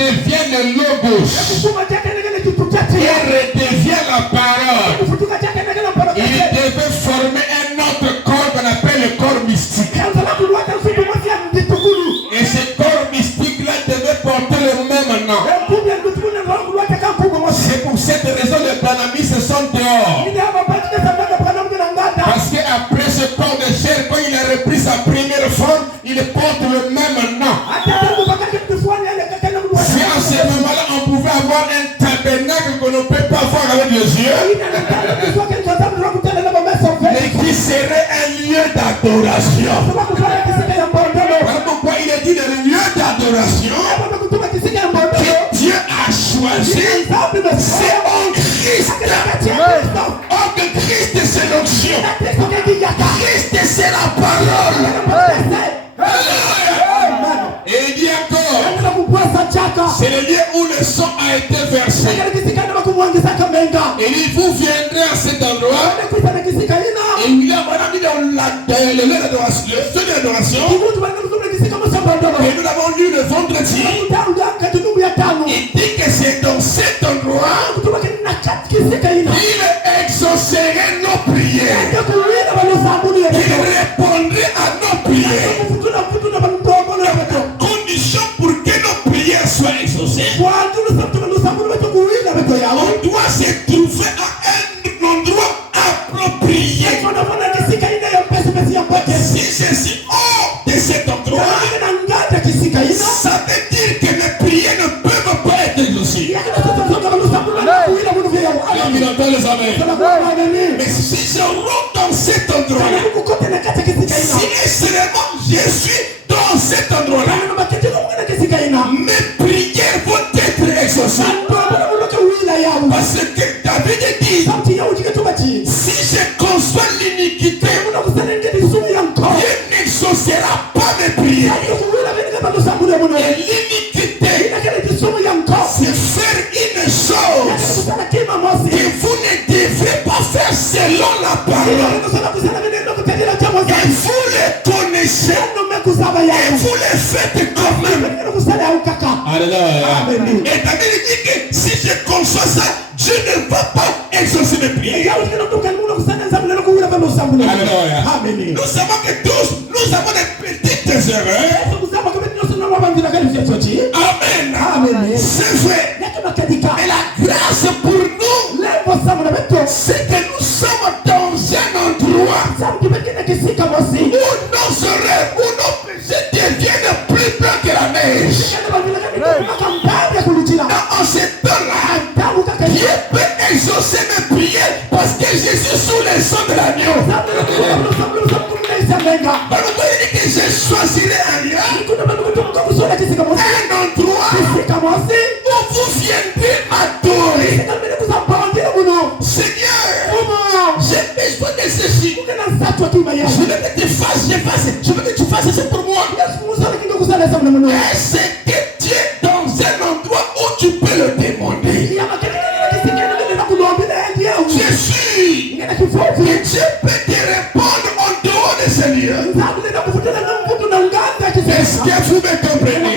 redevient le logos. Il redevient la parole. Il devait former un autre corps qu'on appelle le corps mystique. Et ce corps mystique-là devait porter le même nom. C'est pour cette raison que les branhamistes sont dehors. Parce qu'après ce corps de chair, quand il a repris sa première forme, il porte le même nom. Si en ce moment-là, on pouvait avoir un tabernacle qu'on ne peut pas voir avec les yeux, mais qui serait un lieu d'adoration. Voilà pourquoi il est dit le lieu d'adoration que Dieu a choisi, c'est en Christ. Or que Christ c'est l'onction. Christ c'est la parole. Et il dit encore, c'est le lieu où le sang a été versé. Et il vous viendrez à cet endroit. Et il y a le lieu d'adoration. Et nous l'avons lu le vendredi. Il dit que c'est dans cet endroit qu'il exaucerait nos prières. Il répondrait à nos prières. Condition pour que nos prières soient exaucées, on doit se trouver à un endroit approprié. Si je suis hors de cet endroit, ça veut dire que mes prières ne peuvent pas être exaucées. Mais si je rentre dans cet endroit, si seulement je suis dans cet endroit-là, mes prières vont être exaucées. Parce que David dit, si je conçois l'iniquité, Dieu n'exaucera pas mes prières. Et l'iniquité, c'est faire une chose que vous ne devrez pas faire selon la parole. Et vous le connaissez. Et vous le faites quand même. Et David dit que si je conçois ça, Dieu ne va pas exaucer mes prières. Nous savons que tous, nous avons des petites erreurs. Amen. C'est vrai. Et la grâce pour nous, c'est que nous sommes dans un endroit où nos rêves, où nos péchés deviennent plus blancs que la neige. En ce temps-là, Dieu peut exaucer mes prières parce que je suis sous le sang de l'agneau. Que je choisirai un lieu, un endroit où vous viendrez m'adorer. Seigneur, j'ai besoin de ceci. Je veux que tu fasses, je veux que tu fasses ça pour moi. Est-ce que tu es dans un endroit où tu peux le demander? Je suis. Et Dieu peut te répondre en dehors de ce lieu. Est-ce que vous me comprenez?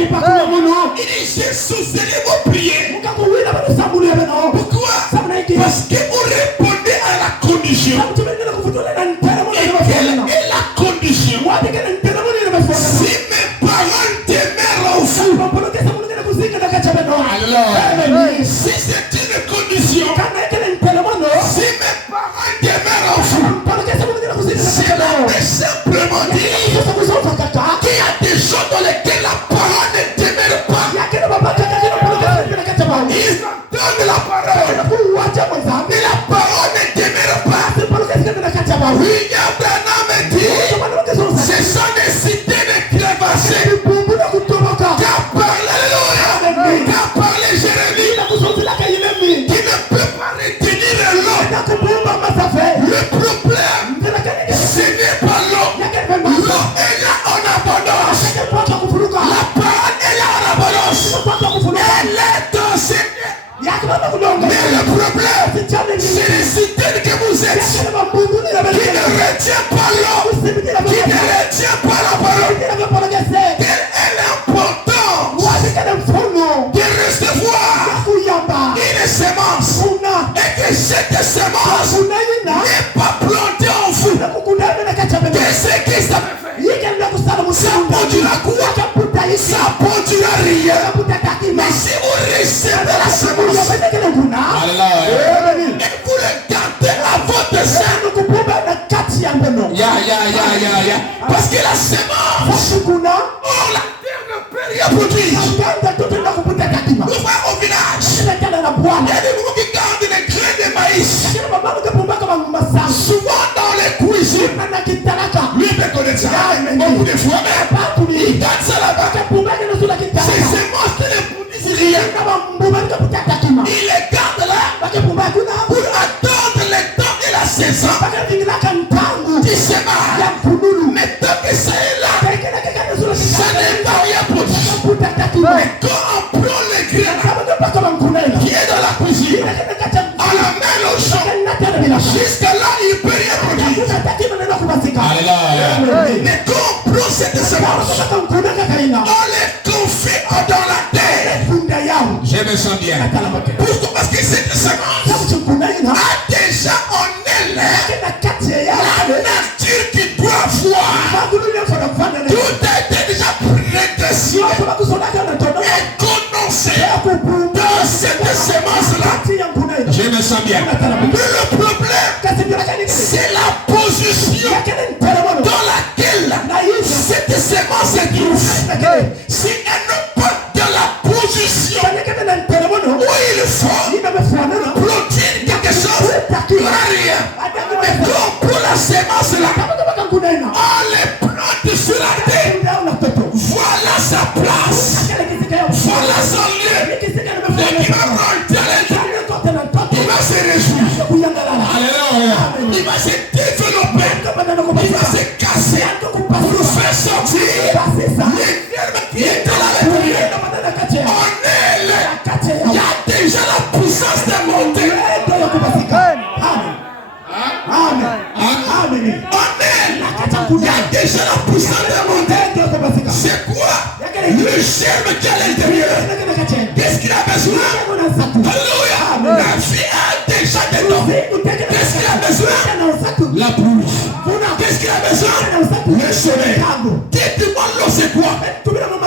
Il dit, Jésus, c'est vos prières. Pourquoi? Parce que vous répondez à la condition. Et quelle est la condition? Si mes parents demeurent au fou. Si c'est une condition, si mes parents demeurent au fou, cela veut simplement dire qu'il y a des gens dans lesquels la parole ne demeure pas. Ils entendent la parole, mais la parole ne demeure pas. William Branham dit, ce sont des cités de crévassés qu'a parlé Jérémie, qui ne peut pas retenir l'eau. Le problème, ce n'est pas l'eau. L'eau est là en abondance. La parole est là en abondance. Elle est dans ses... Mais le problème, c'est les cités que vous êtes qui ne retient pas l'eau, qui ne retient pas la parole. Quel est l'important de que cette semence n'est pas plantée en vous, qu'est-ce que ça peut faire? Ça produira quoi? Ça produira rien. Mais si vous recevez la semence et vous le gardez à votre sein, parce que la semence, la terre ne peut rien produire. Nous voyons au village, il y a des gens qui gardent les grains de maïs. Souvent dans les cuisines, lui peut connaître ça beaucoup de fois, mais il garde ça là-bas. Ces semences ne produisent rien. Il les garde là pour attendre le temps et la saison du sémence. Mais tant que ça est là, ça n'est pas rien produit. Mais quand on prend les grains qui est dans la cuisine, on la met au champ, jusqu'à là il ne peut rien produire. Mais quand on prend cette semence, on les confie dans la terre. Je me sens bien. Pourquoi? Parce que cette semence a déjà en elle la nature qui doit voir. Tout a été déjà prédestiné et connoncé dans cette semence-là. Je me sens bien. Mais le problème, c'est la position dans laquelle cette semence est trouvée. Si elle n'est pas dans la position où il faut produire quelque chose, il n'y a rien. Mais quand pour la semence là, on les plante sur la terre. Voilà sa place. Voilà son lieu. Et qui va rentrer à l'intérieur. Il va se réjouir. Alléluia. Il va se développer. Il va se casser pour faire sortir les termes qui étaient à l'intérieur. En elle, il y a déjà la puissance de monter. Amen. Amen. Il y a déjà la puissance de monter. C'est quoi? Le germe qui est à l'intérieur. Qu'est-ce qu'il a besoin? Alléluia. La vie a déjà des dons. Qu'est-ce qu'il a besoin? La pluie. Qu'est-ce qu'il a besoin? Le soleil. Dites-moi l'eau c'est quoi?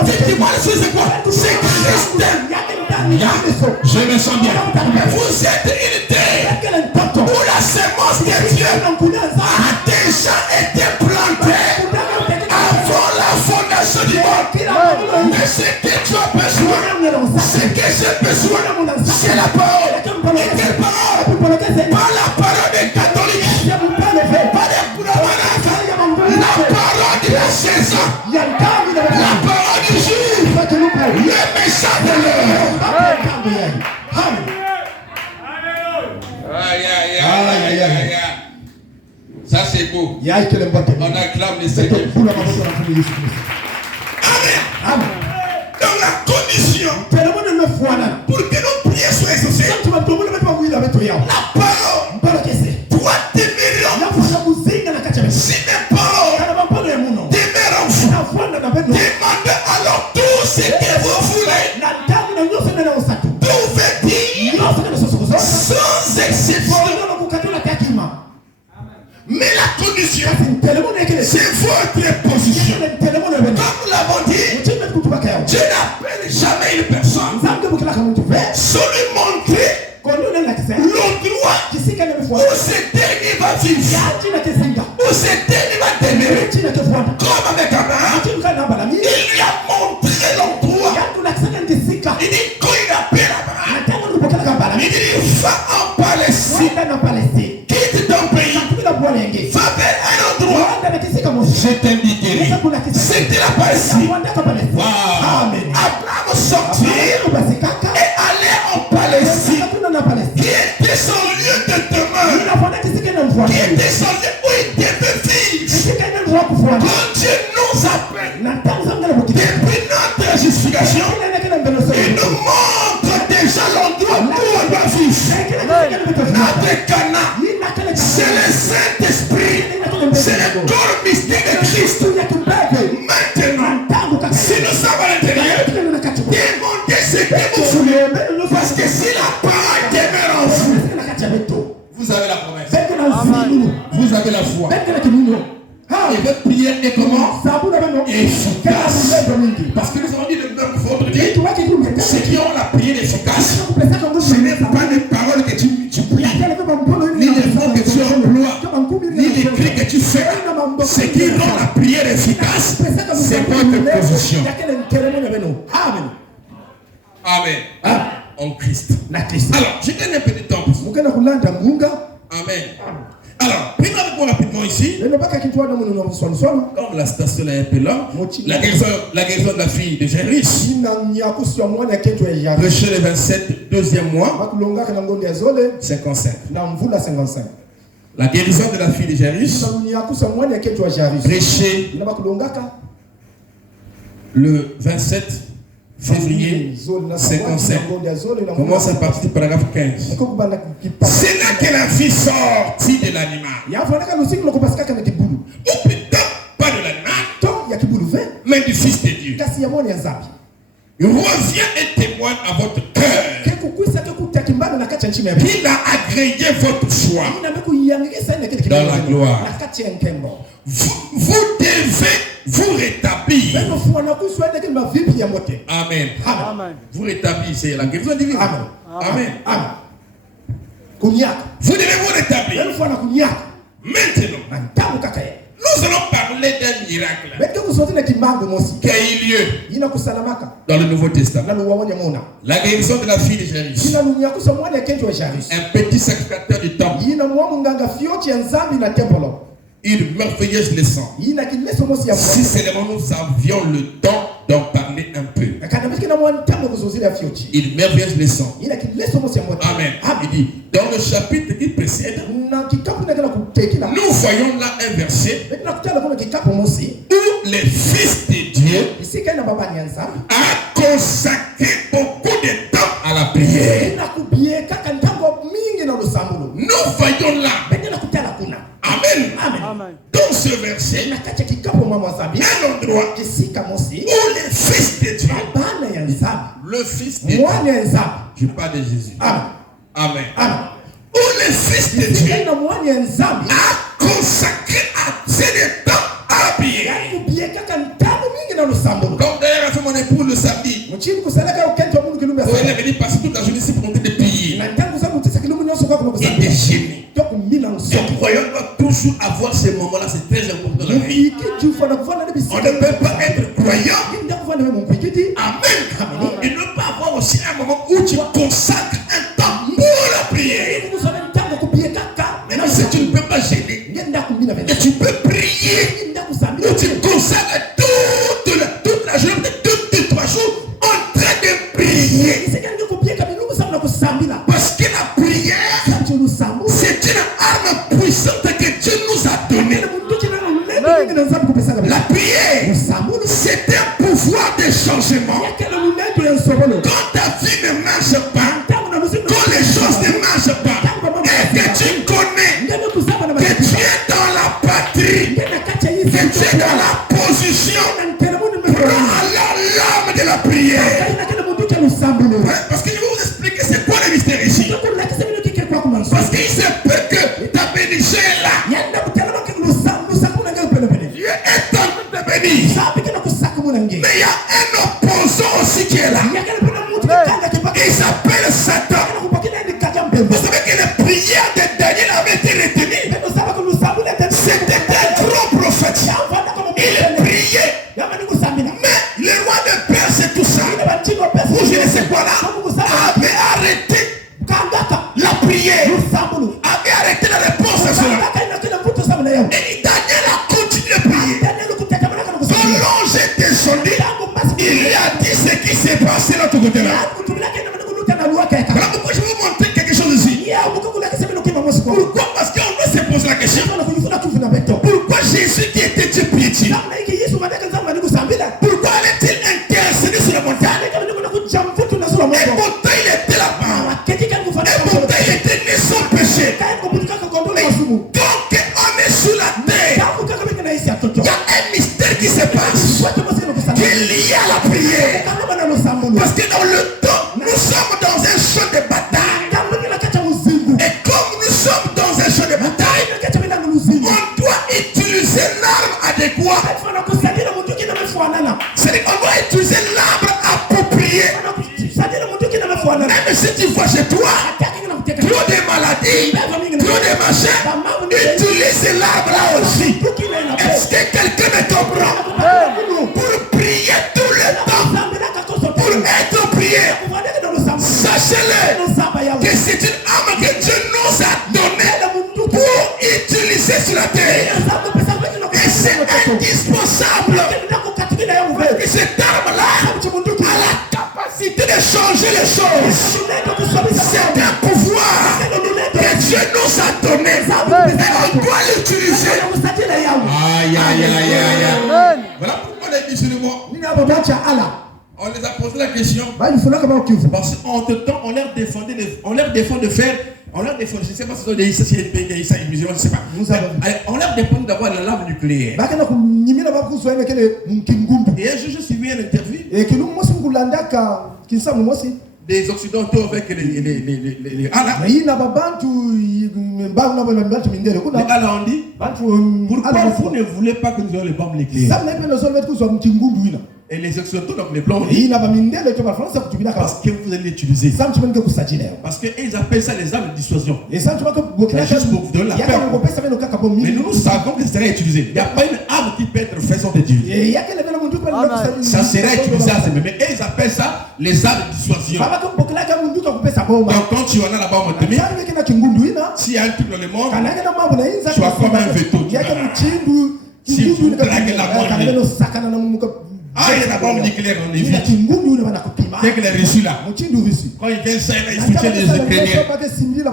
Dites-moi le feu c'est quoi? C'est Christ. Je me sens bien. Vous êtes une terre où la semence de Dieu a déjà été plantée avant la fondation du monde. Mais ce que tu as besoin, ce que j'ai besoin, c'est la parole. Et quelle parole? Pas la parole des catholiques, pas des Kouramana, la parole de la saison, la parole du juif, le message de l'heure. Ça c'est beau. On acclame les Seigneurs. Amen. Dans la condition pour que nos prières soient exaucées, la parole doit demeurer en vous. Si mes paroles demeurent en vous, demandez alors tout ce que vous voulez. Tout veut dire sans exception. Mais la condition, c'est votre position. Comme nous l'avons dit, Dieu n'appelle jamais une personne sans lui montrer l'endroit où ce dernier va vivre, où ce dernier va demeurer. Comme avec Abraham, il lui a montré l'endroit. Il dit quand il appelle Abraham, il dit va en Palestine. Quitte ton pays. Va vers un endroit. Je t'indiquerai. C'était la Palestine. Amen. Abraham sortit et allait en Palestine, qui était son lieu de demeure, qui était son lieu où il devait vivre. Quand Dieu nous appelle depuis notre justification, il nous montre déjà l'endroit où on doit vivre. Notre Cana, c'est le Saint-Esprit, c'est le corps mystique de Christ. Maintenant, si nous sommes à l'intérieur, demandez ce que vous voulez, parce que si la parole demeure en vous, prière efficace, ce n'est pas les paroles que tu pries, ni les mots que tu emploies, ni les cris que tu fais. Ce qui rend la prière efficace, c'est votre position. Amen. En Christ. Alors, je donne un peu de temps. Amen. Alors, prenez avec moi rapidement ici. Comme la station est un peu là, la guérison de la fille de Jairus. Prêcher le 27, deuxième mois, 55. La guérison de la fille de Jairus. Prêcher le 27 février 55. Commence à partir du paragraphe 15. C'est là que la fille sortit de l'animal. Ou plutôt, pas de l'animal, mais du Fils de Dieu. Il revient et témoigne à votre cœur qu'il a agréé votre choix dans la gloire. Vous devez vous rétablir. Amen. Vous rétablissez la guérison divine. Amen. Vous devez vous rétablir. Maintenant, nous allons parler d'un miracle qui a eu lieu dans le Nouveau Testament. La guérison de la fille de Jairus. Un petit sacrificateur du temple. Une merveilleuse leçon. Si seulement nous avions le temps d'en parler un peu. Une merveilleuse leçon. Amen. Il dit, dans le chapitre qui précède, nous voyons là un verset où le Fils de Dieu a consacré beaucoup de temps à la prière. Nous voyons là. Amen. Dans ce verset, un endroit où le Fils de Dieu, le Fils de Dieu, je parle de Jésus. Amen. Où le Fils de Dieu a consacré assez de temps à la prière. Comme d'ailleurs a fait mon épouse le samedi. Elle est venue passer toute la journée ici pour monter des piliers. Et des génies. Le croyant doit toujours avoir ces moments-là, c'est très important dans la vie. On ne peut pas être croyant. Amen. Il ne peut pas avoir aussi un moment où tu consacres un temps pour la prière. Maintenant, si tu ne peux pas gêner, et tu peux prier, où tu consacres toute la journée, tous 3 jours, en train de prier. Parce que la prière, c'est une arme puissante que Dieu nous a donnée. La prière, c'est un pouvoir de changement. Quand ta vie ne marche pas, quand les choses ne marchent pas, et que tu connais que tu es dans la patrie, que tu es dans la position, prends la lame de la prière. Parce que je vais vous expliquer c'est quoi le mystère ici. Parce qu'il se peut que ta bénédiction est là. Dieu est en train de bénir. Mais il y a un opposant aussi qui est là. Il s'appelle Satan. Vous savez que les prières de Daniel avaient été retenues. C'était un grand prophète. Il priait. Mais le roi de Perse et tout ça, ou je ne sais quoi là, avait arrêté la prière, avait arrêté la réponse à cela. Et Daniel a continué de prier. Quand l'ange est descendu, il lui a dit ce qui s'est passé là tout côté là. Voilà pourquoi je vais vous montrer quelque chose ici. Pourquoi? Parce qu'on doit se poser la question. Pourquoi Jésus qui était Dieu piétine? Pourquoi allait-il intercéder sur la montagne? Et pourtant il était là-bas. Et pourtant il était né sans péché. Donc on est sous la terre. Il y a un mystère qui se passe qui est lié à la prière. Parce que dans le temps, nous sommes dans un champ de bataille. Et comme nous sommes dans un champ de bataille, on doit utiliser l'arme Même si tu vois chez toi trop de maladies, trop de machins, utilise l'arbre là aussi. Est-ce que quelqu'un me comprend? Pour prier tout le temps, pour être prié, sachez-le que c'est une arme que Dieu nous a donnée pour utiliser sur la terre. Et c'est indispensable. Parce que cette arme-là a la capacité de changer les choses. C'est un pouvoir que Dieu nous a donné. Et on doit l'utiliser. Aïe, aïe, aïe, aïe. Voilà pourquoi les musulmans, on les a posé la question. Parce qu'en tout temps, on leur défend de faire. On leur défend, je ne sais pas si c'est des musulmans, je ne sais pas. On leur défend d'avoir la lame nucléaire. Et un jour, je suivi une interview des Occidentaux avec les Allah. Les Allah ont dit, pourquoi vous ne voulez pas que nous ayons les bombes nucléaires? Et les Occidentaux, donc les Blancs, parce que vous allez l'utiliser. Parce qu'ils appellent ça les armes de dissuasion. Juste pour vous donner la peur. Mais nous savons que ça sera utilisé. Il n'y a pas une arme qui peut être façon de Dieu. Ça sera utilisé à ce moment. Et ils appellent ça les armes de dissuasion. Donc quand tu en as là-bas, on te met. S'il y a un truc dans le monde, tu as comme un veto. Si vous draguez la mort, il y a la bombe nucléaire en Égypte. C'est que les Russes là. Quand ils viennent ça, ils soutiennent les Ukrainiens.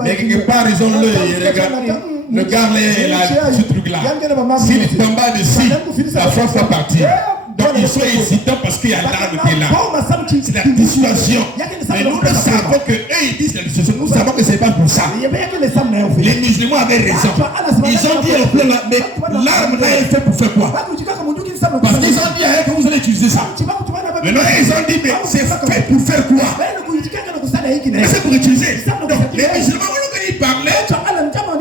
Mais quelque part, ils ont le gars ce truc-là. S'il tombe dessus, la France va partir. Donc ils sont hésitants parce qu'il y a l'arme qui est là. C'est la dissuasion. Mais nous savons que eux ils disent la dissuasion. Nous savons que c'est pas pour ça. Les musulmans avaient raison. Ils ont dit mais l'arme là est faite pour faire quoi? Parce qu'ils ont dit que vous allez utiliser ça. Maintenant ils ont dit mais c'est fait pour faire quoi? Mais c'est pour utiliser. Donc les musulmans, quand ils parlaient,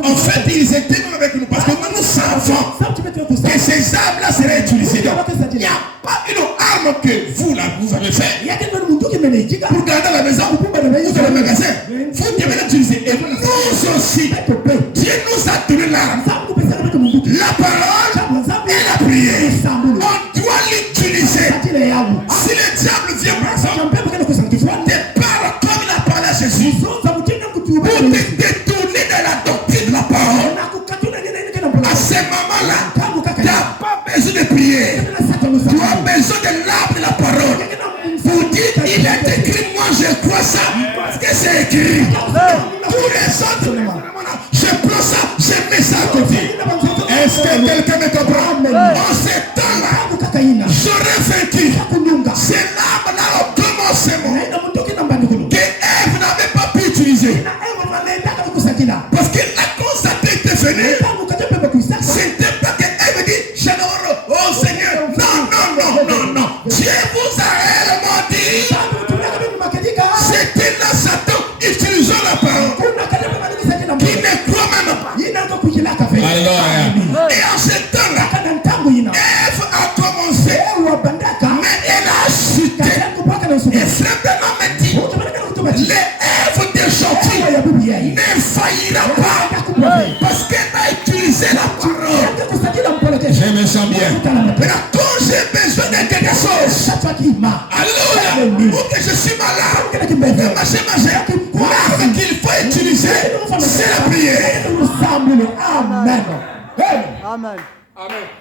en fait ils étaient même avec nous. Parce que nous savons que ces armes là seraient utilisées. Il n'y a pas une arme que vous là vous avez fait pour garder la maison ou dans le magasin. Vous devez l'utiliser. Et nous aussi, Dieu nous a donné l'arme, la parole et la prière. On doit l'utiliser. Si le diable vient par exemple, te parle comme il a parlé à Jésus pour te détourner de la doctrine de la parole. À ce moment-là, tu n'as pas besoin de prier. Tu as besoin de l'arbre de la parole. Vous dites, il est écrit, moi je crois ça parce que c'est écrit. Tous les autres, je prends ça, je mets ça à côté. Est-ce que quelqu'un me comprend? En ce temps-là, j'aurais vaincu. C'est l'arbre-là au commencement que Ève n'avait pas pu utiliser. Parce qu'il a constaté que c'était venu. C'était pas que Ève dit, oh Seigneur, non. Dieu vous a réellement dit. C'était là Satan utilisant la parole. Qui ne croit même pas. Et en ce temps-là, Ève a commencé. Mais elle a chuté. Et simplement me dit, l'Ève de gentil ne faillira pas. Parce qu'elle a utilisé la parole. Je me sens bien. Maintenant, quand j'ai besoin de quelque chose, alléluia, ou que je suis malade, l'arme qu'il faut utiliser, c'est la prière. Amen. Amen.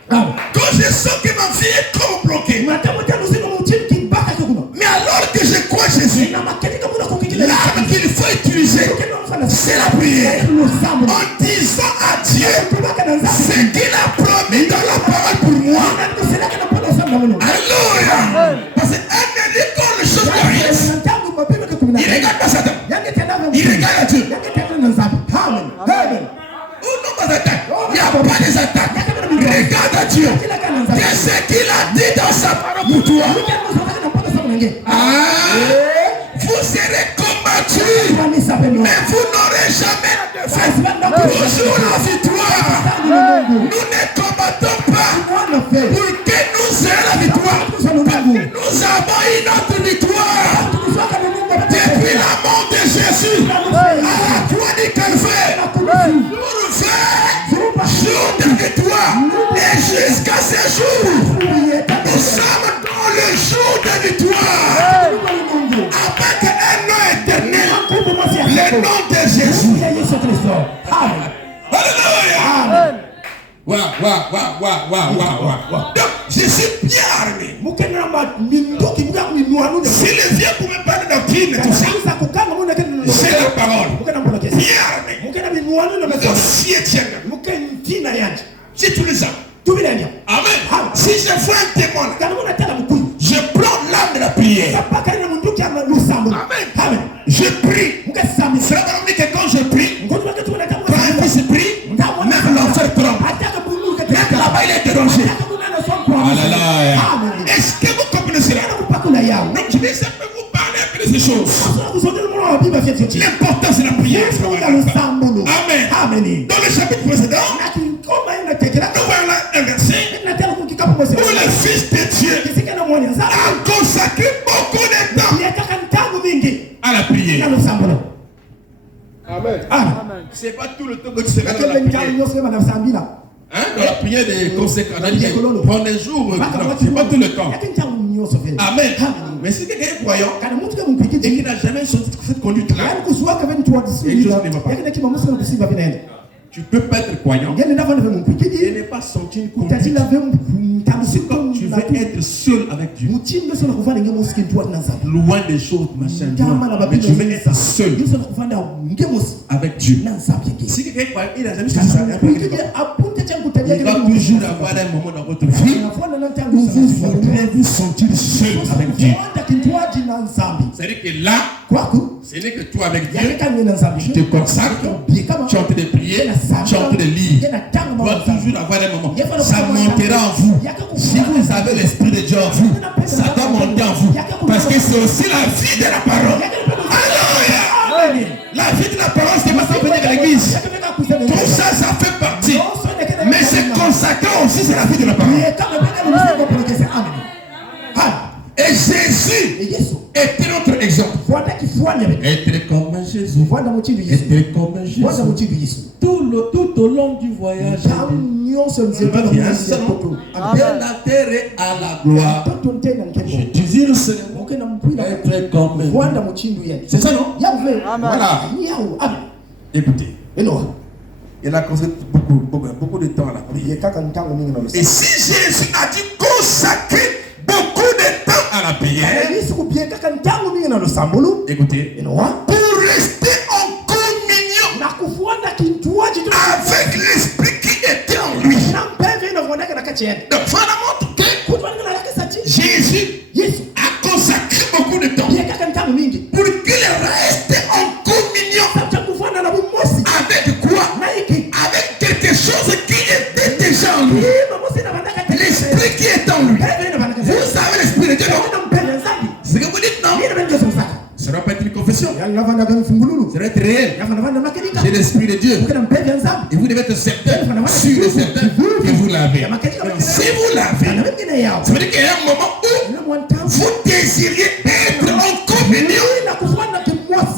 Quand je sens que ma vie est trop bloquée, mais alors que je crois Jésus, l'arme qu'il faut utiliser, c'est la prière. En disant à Dieu ce qu'il a promis dans la parole pour moi. Alléluia. Parce qu'un ne quand les choses arrivent, il regarde pas Satan. Il regarde Dieu. Ou non pas d'attaque. Il n'y a pas des attaques. Regarde à Dieu. Qu'est-ce qu'il a dit dans sa parole pour toi? Vous serez combattus, mais vous n'aurez jamais de défaite. Toujours la victoire. Nous ne combattons pas pour que nous ayons la victoire. Nous avons une autre victoire. Depuis la l'amour de Jésus à la croix du Calvaire pour faire jour de victoire. Et jusqu'à ce jour, nous sommes dans le jour de victoire. Avec un nom éternel, le nom de Jésus. Alléluia. Donc, je suis bien armé. Si les vieux pouvaient parler de doctrine, tout ça, c'est la parole. Bien armé. Donc, si Etienne, si tous les hommes. Amen. Si je vois un témoin, je prends l'âme de la prière. Amen. Je prie. C'est la parole que quand je prie, quand un fils prie, même l'enfer tremble. Même là-bas il est dérangé. Est-ce que vous comprenez cela? Donc je vais simplement vous parler un peu de ces choses. L'important c'est la prière. Amen. Dans le chapitre précédent, nous voyons un verset où le Fils de Dieu a consacré beaucoup de temps à la prière. Amen. C'est pas tout le temps que tu seras dans la prière. Dans la prière des conséquences, pendant des jours, c'est pas tout le temps. Amen. Mais si quelqu'un est croyant et qui n'a jamais sorti cette conduite-là, quelque chose ne va pas. Tu peux pas être croyant et ne pas sortir une conduite. C'est comme tu veux être seul avec Dieu. Loin des choses, machin. Mais tu veux être seul avec Dieu. Si quelqu'un est croyant, il n'a jamais sorti ça. Il va toujours avoir un moment dans votre vie où vous voudrez vous sentir seul avec Dieu. C'est-à-dire que là, ce n'est que toi avec Dieu. Tu te consacres, tu es en train de prier, tu es en train de lire. Tu vas toujours avoir un moment. Ça montera en vous. Si vous avez l'Esprit de Dieu en vous, ça doit monter en vous. Parce que c'est aussi la vie de la parole. Alléluia. La vie de la parole, c'est pas ça venir à l'église. Tout ça, ça fait partie. Mais c'est consacré aussi, c'est la vie de la parole. Et Jésus était notre exemple. Être comme Jésus. Être comme Jésus. Tout au long du voyage, de la terre et à la gloire. Je désire seulement être comme Jésus. C'est ça, non? Voilà. Écoutez. Il a consacré beaucoup de temps à la prière. Et si Jésus a dit consacrer beaucoup de temps à la prière, écoutez, pour rester en communion avec l'Esprit qui était en lui. Donc, voilà montre que Jésus a consacré beaucoup de temps pour qu'il reste en communion avec quoi? Avec quelque chose qui était déjà en lui. L'Esprit qui est en lui. Vous avez l'Esprit de Dieu, non? Ce que vous dites, non? Ça ne doit pas être une confession. Ça doit être réel. J'ai l'Esprit de Dieu. Et vous devez être certain, sûr et certain que vous l'avez. Si vous l'avez, ça veut dire qu'il y a un moment où vous désiriez être en communion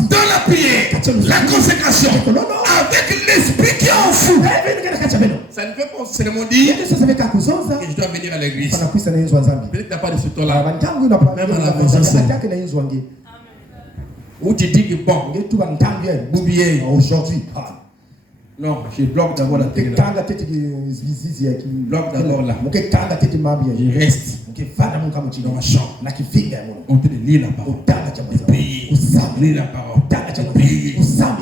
dans la prière, la consécration, avec l'Esprit qui est en vous. Ça ne veut pas seulement dire que je dois venir à l'église. Peut-être que tu n'as pas de ce temps-là. Même à la maison, où tu dis que bon, ou bien aujourd'hui, non, je bloque d'abord la télé. Bloque d'abord là. Je reste dans ma chambre. On te lit la parole. Prier. Lis la parole. Prier.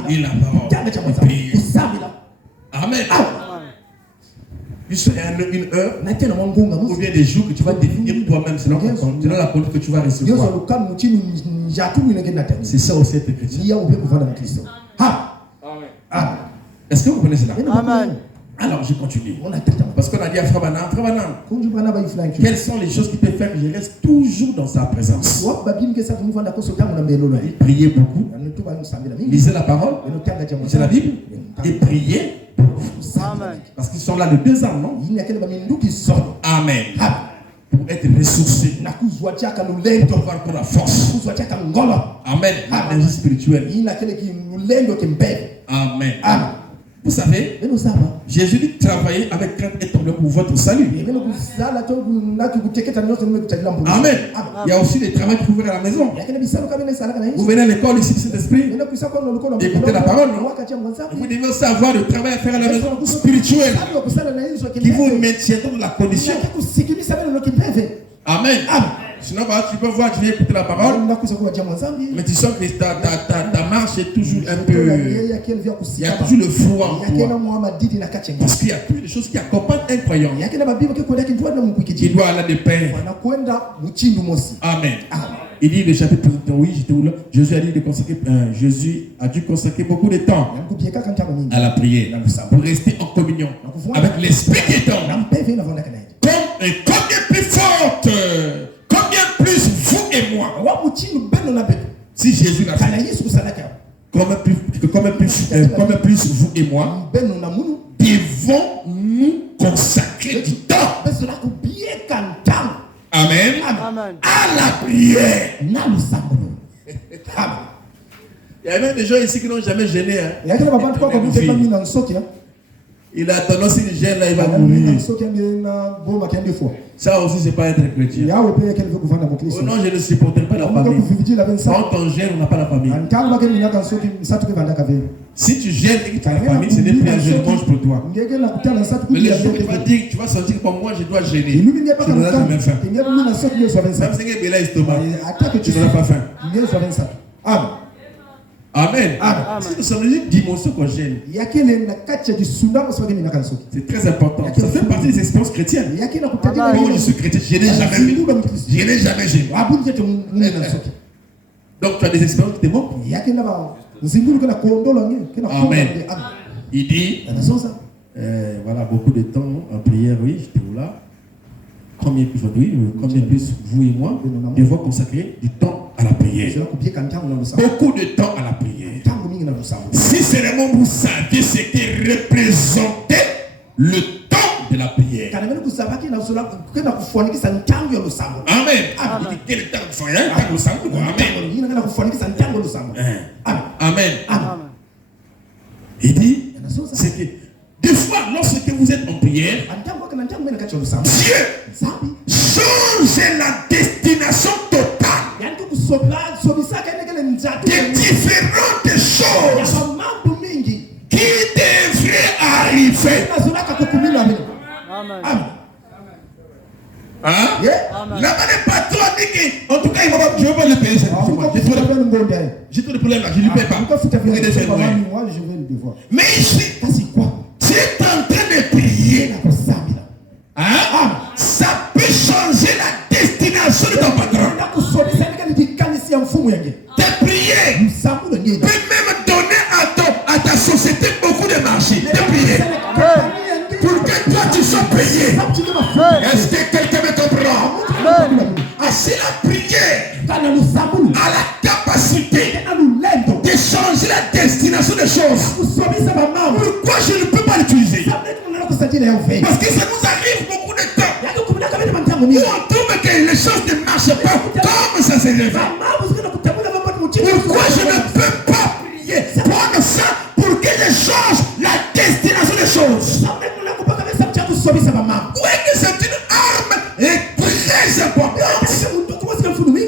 Lis la parole. Prier. Amen. Juste une heure, ou bien des jours que tu vas définir toi-même, selon la conduite que tu vas recevoir. C'est ça aussi être chrétien. Amen. Est-ce que vous connaissez cela? Amen. Alors je continue. Parce qu'on a dit à Frère Banan, quelles sont les choses qui peuvent faire que je reste toujours dans sa présence? Il priait beaucoup. Lisez la parole. Lisez la Bible. Et priez. Amen. Parce qu'ils sont là de deux ans, non? Amen. pour être ressourcé. Pour avoir pour la force. Amen. L'énergie spirituelle. Amen. Vous savez, Jésus dit travailler avec crainte et tremblement pour votre salut. Amen. Il y a aussi des travaux pour ouvrir à la maison. Vous venez à l'école ici, Saint-Esprit, écoutez la parole. Vous devez aussi avoir le travail à faire à la maison spirituelle qui vous maintiendra dans la condition. Amen. Sinon, tu peux voir, tu viens écouter la parole, mais tu sens que ta marche est toujours un peu... Il y a toujours le froid en toi. Parce qu'il y a plus de choses qui accompagnent un croyant. Il doit aller de pain. Amen. Il dit le chapitre 8, Jésus a dit de consacrer, Jésus a dû consacrer beaucoup de temps à la prière pour rester en communion avec l'Esprit qui est en nous. Combien plus forte, combien plus vous et moi. Si Jésus l'a fait, combien plus vous et moi devons nous consacrer du temps. Amen. À la prière. Il y a même des gens ici qui n'ont jamais gêné. Il a tendance, s'il gêne là, il va mourir. Ça aussi, c'est pas être chrétien. Oh non, je ne supporte pas la famille. Quand on gêne, on n'a pas la famille. Si tu gênes et que tu as la famille, ce n'est plus un jeune mange pour toi. Mais le jour où tu vas dire, tu vas sentir que moi, je dois gêner. Tu n'auras jamais faim. Même si tu as l'estomac, tu n'auras pas faim. Amen. Si nous sommes une dimension qu'on gêne, c'est très important. Ça fait partie des expériences chrétiennes. Moi, je suis chrétien, je n'ai jamais vu. Je n'ai jamais gêné. Donc, tu as des expériences qui te manquent. Amen. Il dit, voilà, beaucoup de temps en prière, oui, j'étais là. Combien plus vous et moi devons consacrer du temps à la prière. Beaucoup de temps à la prière. Si seulement vous saviez ce qui représentait le temps de la prière. Amen. Il dit quel temps il faut, Amen. Il dit, c'est que des fois, lorsque vous êtes en prière, Dieu change la destination totale de différentes choses qui devraient arriver. Amen. Hein? Là-bas, les patrons disent en tout cas, je ne vais pas le payer. J'ai tout le problème là, je ne lui paye pas. Mais ici, tu es en train de prier. Hein? Ça peut changer la destination de ton patron. Tes prières peut même donner à ta société beaucoup de marché. Tes prières. Pour que toi tu sois payé. Est-ce que quelqu'un me comprend? Si la prière a la capacité de changer la destination des choses, pourquoi je ne peux pas l'utiliser? Parce que ça nous arrive beaucoup de temps où on trouve que les choses ne marchent pas comme ça s'est levé. Pourquoi je ne peux pas prier? Prendre ça pour que je change la destination des choses. Oui, que c'est une arme très importante, mais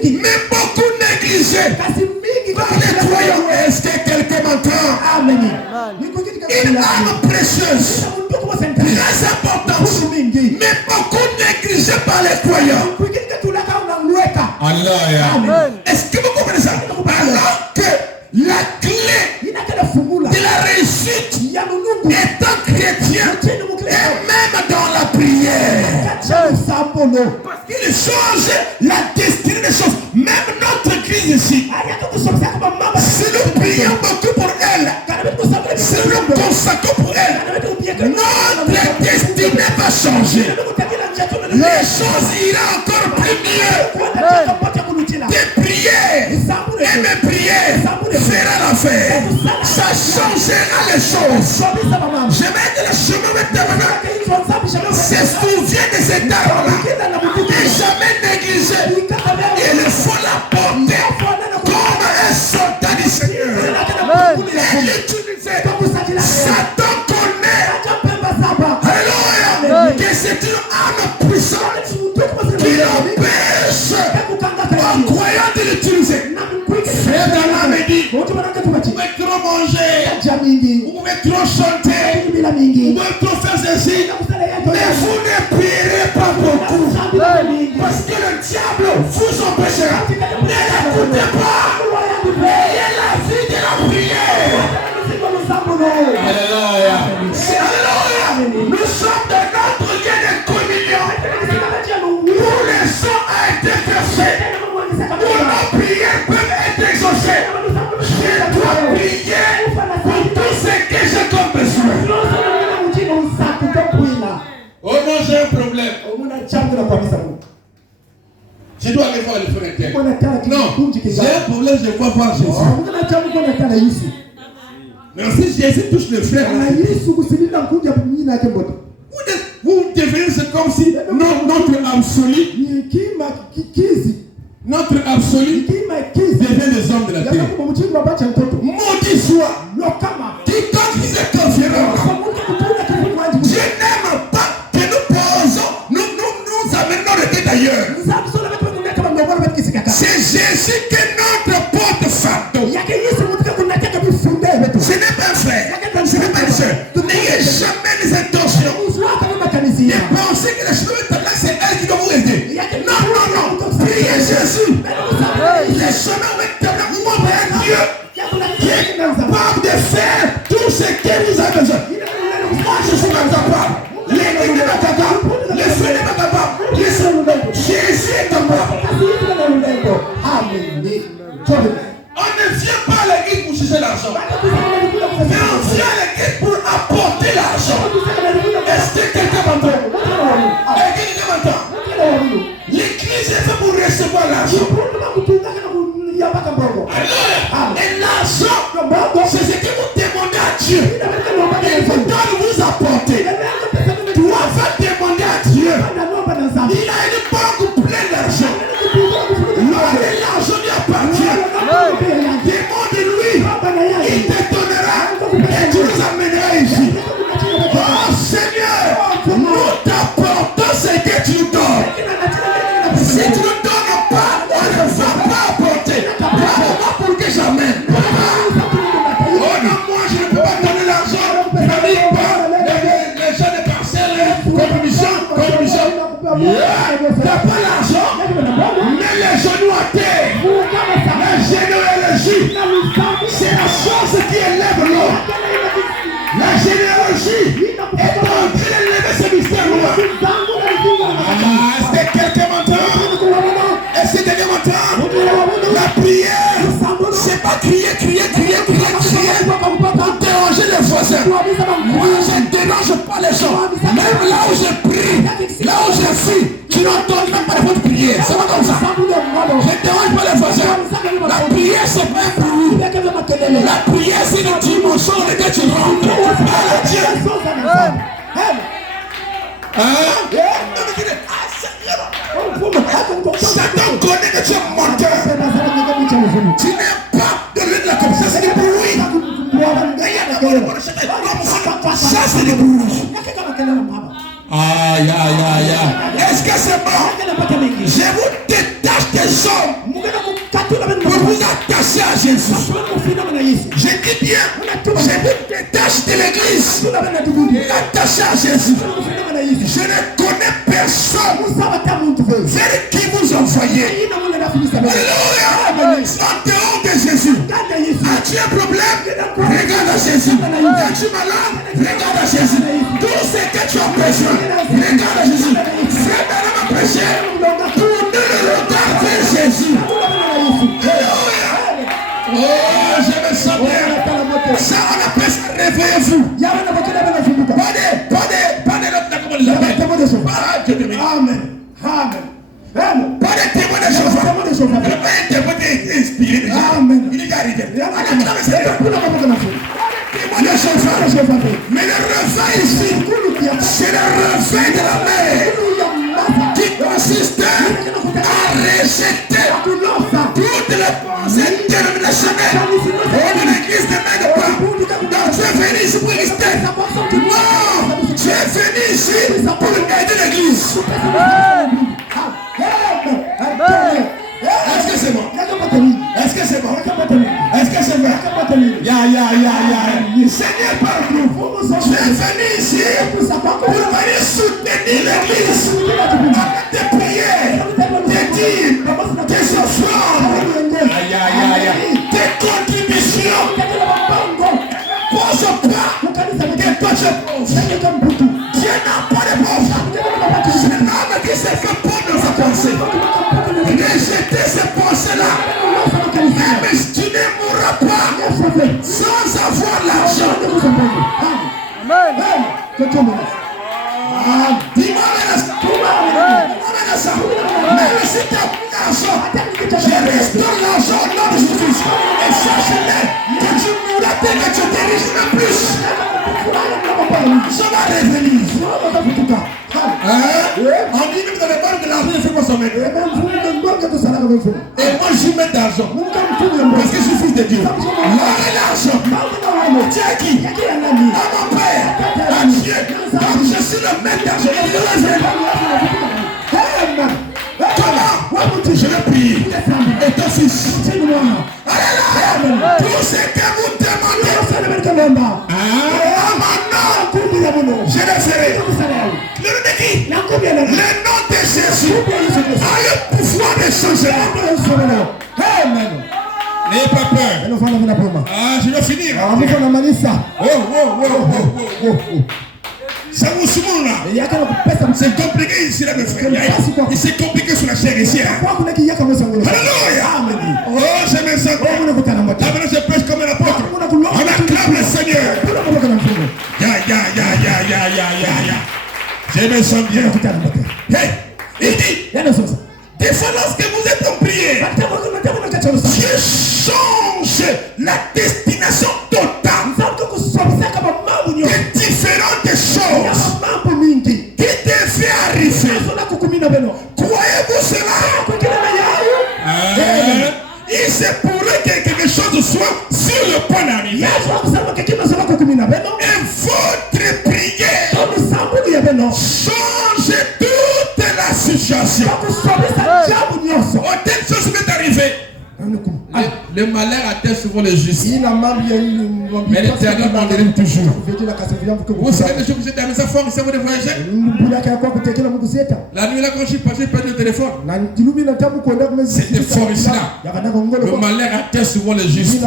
beaucoup négligée par les croyants. Est-ce que quelqu'un m'entend? Une arme précieuse, très importante, mais beaucoup négligée par les croyants. Alléluia. Est-ce que vous comprenez ça? Alors que la clé de la réussite étant chrétien et même dans la prière, parce qu'il change la destinée des choses. Même notre église ici, si nous prions beaucoup pour elle, si nous consacrons pour elle, notre destinée va changer. Les choses iront encore plus mieux. Des prières et mes prières fera l'affaire. Ça changera les choses. J'aimerais que le chemin maintenant se souvient de cet arbre-là. Et jamais négligé. Il faut la porter comme un soldat du Seigneur. Et l'utiliser. Satan connaît. Alléluia. Que c'est une arme puissante qui l'empêche en croyant de l'utiliser. Frère Dana me dit, vous pouvez trop manger, vous pouvez trop chanter, vous pouvez trop faire ceci, mais vous ne prierez pas beaucoup. Parce que le diable vous empêchera. Ne l'écoutez pas. Ayez la vie de la prière. Alléluia. Alléluia. Nous sommes dans notre lieu de communion. Où le sang a été versé. Où nos prières peuvent être exaucées. Je dois prier pour tout ce que j'ai comme besoin. Oh non, j'ai un problème. Je dois aller voir le frère interne. Non, j'ai un problème, je dois voir Jésus. Mais si Jésus touche le frère, vous devenez comme si notre absolu devient les hommes de la terre. Maudit soit quiconque se confiera. Dieu n'aime pas que nous posons, nous amenons le tête ailleurs. C'est Jésus qui est notre porte-fardeau. Ce n'est pas vrai. Ce n'est pas vrai. N'ayez jamais les intentions de penser que la chemin de c'est elle qui doit vous aider. Non, non, non. Priez Jésus. Les chemins maintenant, vous montrez un Dieu qui est capable de faire tout ce que vous avez besoin. Moi, je suis incapable. L'église n'est pas capable. Le feu n'est pas capable. Jésus est capable. On ne vient pas à l'église pour chercher l'argent. Mais on vient à l'église pour apporter l'argent. Est-ce que quelqu'un m'entend? L'église est faite pour recevoir l'argent. Et l'argent, c'est ce que vous demandez à Dieu. Il vous donne, vous apporter. Toi, va demander à Dieu. Il a une banque pleine d'argent. L'argent lui appartient. Demande-lui. Il te donnera. Et tu nous amèneras ici. Oh Seigneur, nous t'apportons ce que tu nous donnes. Si tu ne donnes pas, on ne va pas apporter. Bravo pour que j'amène. Oh non, moi je ne peux pas donner l'argent. Je n'arrive pas. Les gens de parcelles, commission. T'as pas l'argent, mais les genoux à terre. La généalogie, c'est la chose qui élève l'homme. La généalogie est en train d'élever ce mystère-là. Est-ce que quelqu'un m'entend? Est-ce que quelqu'un m'entend? La prière, c'est pas crier pour déranger les voisins. Moi, je ne dérange pas les gens. Même là où je prie, là où je suis, tu n'entends même pas votre prière. C'est pas comme ça. Je ne dérange pas les voisins. La prière, c'est pas un bruit. La prière, c'est une dimension dans laquelle tu rentres. Dieu. Satan connaît que tu es menteur. Tu n'es pas de l'huile de la comme ça, c'est du bruit. Ça, c'est du bruit. Aïe, aïe, aïe, aïe. Est-ce que c'est bon? Je vous détache des hommes pour vous attacher à Jésus. Je dis bien, je vous détache de l'église attaché à Jésus. Je ne connais personne vers qui vous envoyez. Alléluia. En dehors de Jésus. As-tu un problème? Regarde à Jésus. Es-tu malade? Regarde à Jésus. Tout ce que tu as besoin, regarde à Jésus. Frère Branham a prêché. Tournez le regard vers Jésus. Alléluia. Oh, je me sens bien. Ça, on appelle ça réveillez-vous. Pas de l'autre, comment il l'appelle. Amen. Pas de témoin de chauffeur. Pas de témoin inspiré. Amen. Il est arrivé. Mais le refrain ici, c'est le refrain de la mer qui consiste à rejeter toutes les pensées dénominationnelles de l'église de Médopin. Donc tu es venu ici pour rester. Non, tu es venu ici pour aider l'église. Est-ce que c'est bon? Est-ce que c'est bon? Est-ce que c'est bon? Seigneur, parle-nous. Tu es venu ici pour venir soutenir l'église avec tes prières, tes dîmes, tes offrandes, tes contributions. Pose pas que toi tu poses. Dieu n'a pas de pauvre. C'est l'homme qui s'est fait pauvre dans sa pensée. Rejeter ces pensées-là. Même si tu ne mourras pas sans avoir l'argent. Amen. Dis-moi ça. Même si tu as plus d'argent, je restaure l'argent au nom de Jésus. Et sache-le que tu mourras et que tu te richeras plus. Ça va revenir. On dit que vous avez pas de l'argent, il faut consommer. Et moi j'y mets d'argent. Parce que je suis fils de Dieu. L'or et l'argent. Tu es qui? À mon père. À Dieu. Donc je suis le maître d'argent. Comment? Je vais prier. Et ton fils. Alléluia. Tout ce que vous demandez. À mon nom. Je le ferai. Le nom de Jésus a le pouvoir de changer. N'ayez pas peur. Ah, je vais finir. Ça vous souvent là. C'est compliqué ici là mes frères. Il s'est compliqué sur la chair ici. Alléluia. Oh, je me sens bien. Maintenant je pêche comme un apôtre. On acclame le Seigneur. Je me sens bien. Hey, il dit, des fois lorsque vous êtes en prière, Dieu change la destination totale de différentes choses qui devaient arriver. Croyez-vous cela? Il se pourrait que quelque chose soit sur le point d'arriver. Et votre prière change toute la situation. Telle chose m'est arrivée. Le malheur atteint souvent le juste. Mais l'Éternel m'en délivre toujours. Vous savez les choses que j'étais à sa femme, c'est vous de voyager. La nuit là quand je suis passé, j'ai perdu le téléphone. C'était fort ici là. Le malheur atteint souvent le juste.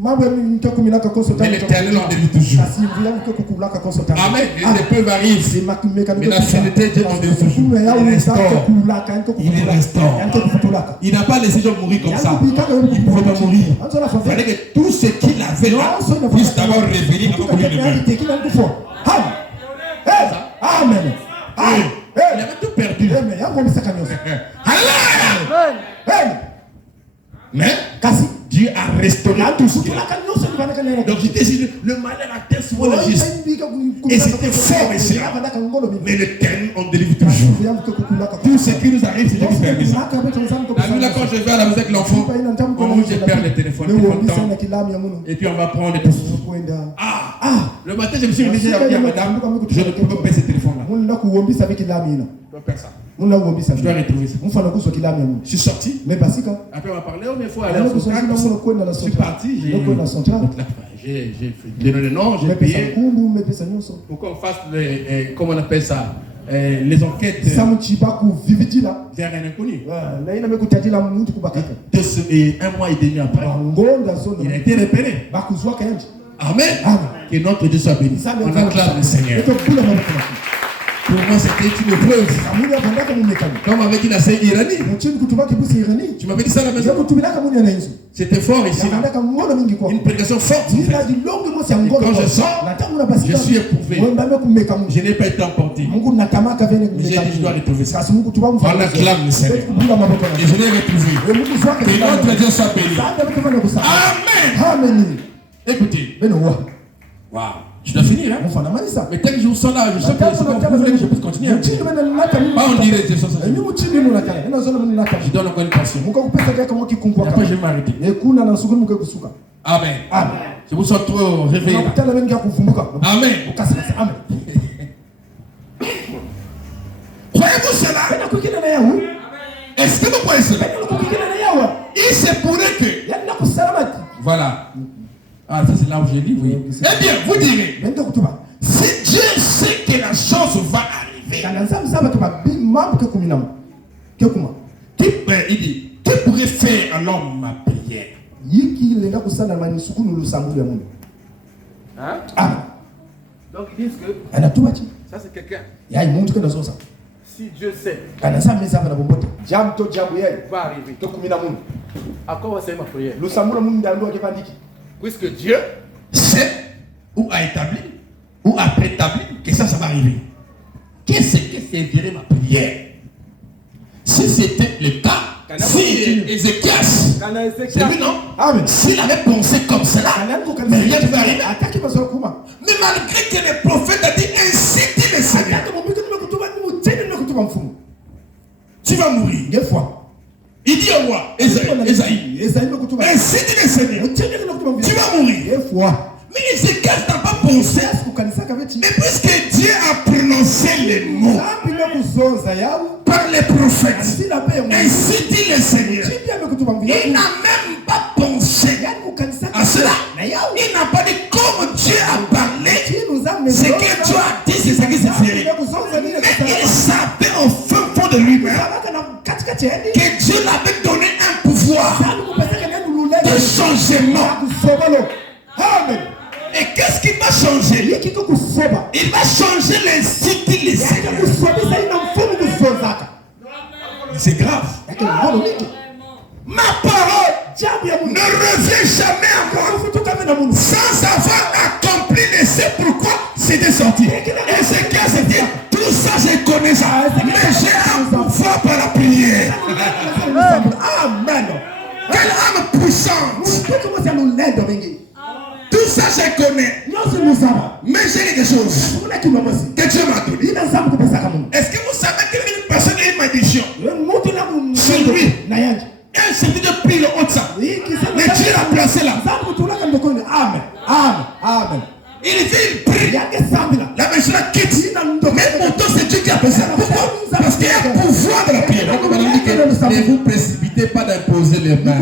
Mais l'Éternel en délivre toujours. Amen. Les épreuves arrivent. Mais la fidélité de Dieu en délivre toujours. Il restaure. Il n'a pas laissé Job mourir comme ça. Il ne pouvait pas mourir. Il fallait que tout ce qu'il avait là puisse d'abord révéler avant que lui ne meure. Amen. Il avait tout perdu. Mais Dieu a restauré tout ce qu'il a. Donc j'étais dit, le malheur atteint souvent le juste. Et c'était fort ici. Mais l'Éternel en délivre toujours. Tout ce qui nous arrive, c'est Dieu qui permet ça. La nuit là, quand je vais à la maison avec l'enfant, je perds le téléphone. Et puis on va prendre tout ça. Le matin, je me suis réveillé à dire, madame, je ne peux pas payer ce téléphone-là. Je dois faire ça. Je dois retrouver ça. Je suis sorti. Après, on va parler. Mais il faut aller à la centrale. Je suis parti. J'ai donné le nom. J'ai payé. Pour qu'on fasse comment on appelle ça, les enquêtes vers un inconnu. Et un mois et demi après, il a été repéré. Amen. Que notre Dieu soit béni. On acclame le Seigneur. Pour moi, c'était une épreuve. Comme avec une assez ironie. Tu m'avais dit ça à la maison. C'était fort ici. Une prédication forte. Et quand je sors, je suis éprouvé. Je n'ai pas été emporté. Mais j'ai dit, je dois retrouver ça. On acclame le Seigneur. Et je l'ai retrouvé. Que notre Dieu soit béni. Amen. Écoutez. Waouh. Je dois finir, hein? Mais tel que je vous sens là, je sens que vous voulez que je puisse continuer. Pas on dirait que je sens ça. Je donne encore une passion. Et après je vais m'arrêter. Amen. Je vous sens trop réveillé. Amen. Croyez-vous cela? Est-ce que vous croyez cela? Il se pourrait que... Voilà. Ah, ça c'est là où j'ai dit, oui. Eh bien, vous direz, si Dieu sait que la chose va arriver, il dit, qui pourrait faire un homme ma prière? Hein? Donc ils disent que ça c'est quelqu'un. Si Dieu sait, va arriver. À quoi va servir ma prière? Puisque Dieu sait ou a établi ou a préétabli que ça va arriver. Qu'est-ce que servirait ma prière? Si c'était le cas, si Ézéchias, c'est lui non? S'il avait pensé comme cela, mais rien ne va arriver. Mais malgré que le prophète a dit ainsi dit le Seigneur, tu vas mourir. Des fois. Il dit au roi, Esaïe, ainsi dit le Seigneur, tu vas mourir. Mais Ézéchias n'a pas pensé. Mais puisque Dieu a prononcé les mots par les prophètes, ainsi dit le Seigneur, il n'a même pas pensé à cela. Il n'a pas dit comme Dieu a parlé, ce que Dieu a dit, c'est ce qui se ferait. Mais il savait au fond de lui-même que Dieu l'avait donné un pouvoir de changement. Et qu'est-ce qu'il va changer? Il va changer l'institut des Seigneurs. C'est grave. Ma parole ne revient jamais à moi sans avoir accompli le c'est pourquoi c'était sorti. Et c'est qu'à se dire, tout ça je connais ça. Mais j'ai un pouvoir par la prière. Amen. Quelle âme puissante. Tout ça je connais. Mais j'ai quelque chose que Dieu m'a donné. Est-ce que vous savez qu'une personne a une malédiction sur lui? Un service de pile au ça. Mais Dieu l'a placé là. Amen. Il dit, il prie. La maison quitte. Mais pourtant c'est Dieu qui a fait ça. Pourquoi? Parce qu'il y a un pouvoir de la prière. Donc on dit que ne vous précipitez pas d'imposer les mains.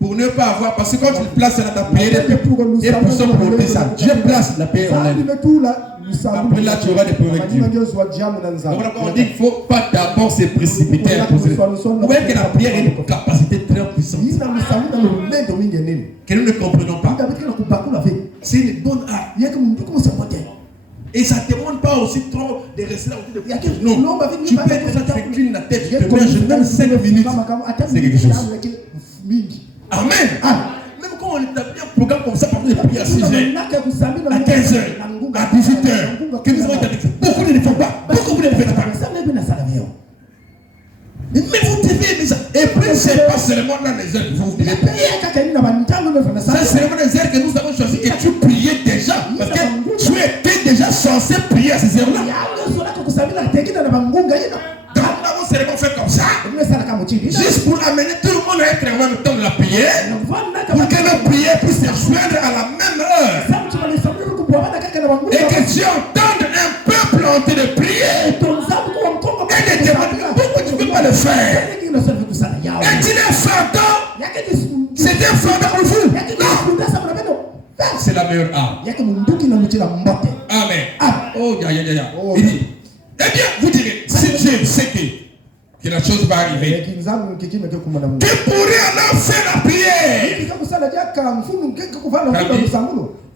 Pour ne pas avoir, parce que quand tu places la prière, et pour ça, Dieu place la prière en elle. Après là, tu auras des correctifs. Donc on dit qu'il ne faut pas d'abord se précipiter à imposer. Vous voyez que la prière est une capacité très puissante. Que nous ne comprenons pas. C'est une bonne art. Et ça ne demande pas aussi trop de rester là où tu te prières. Non, tu peux être là, tu inclines la tête, tu te mets, je donne 5 minutes. C'est quelque chose. Amen. Même quand on établit un programme comme ça, par exemple, les prières à 6 heures, à 15 heures, à 18 heures, que nous avons établi, beaucoup ne le font pas. Beaucoup ne le font pas. Mais vous devez aimer ça. Et puis, ce n'est pas seulement dans les heures que vous devez prier. C'est seulement les heures que nous avons choisi et tu priais déjà. Parce que tu étais déjà censé prier à ces heures-là. Donc, nous avons seulement fait comme ça. Juste pour amener tout le monde à être en même temps de la prière. Pour que la prière puisse se joindre à la même heure. Et que Dieu entende un peuple entier de prier. Et de demander pourquoi tu ne peux pas le faire. Est-il un fardeau? C'est un fardeau pour vous? Non. C'est la meilleure arme. Amen. Oh, il dit, eh bien, vous direz, si Dieu sait que la chose va arriver, qui pourrait alors faire la prière?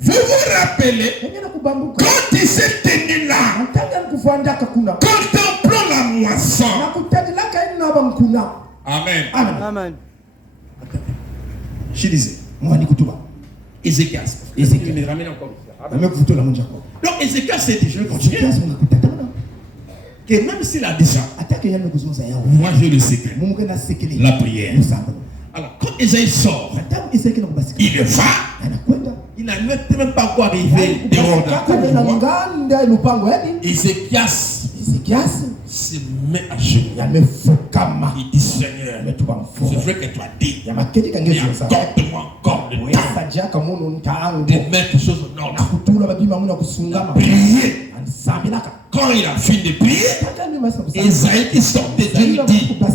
Vous vous rappelez rappelé, quand il s'est tenu là, contemplant la moisson. Amen. Amen. Je disais, Ézéchias. Il ramène encore. Donc Ézéchias s'est dit, je vais continuer. Que même s'il a dit ça, moi j'ai le secret. La prière. Alors, quand Ésaïe sort, il le va. Il n'a même pas encore arrivé dehors de Ézéchias se met à genoux. Il dit, Seigneur, c'est vrai que tu as dit, mais accorde-moi encore le temps de mettre quelque chose au ordre. Prier. Quand il a fini de prier, Ésaïe qui sortait, Dieu lui dit, va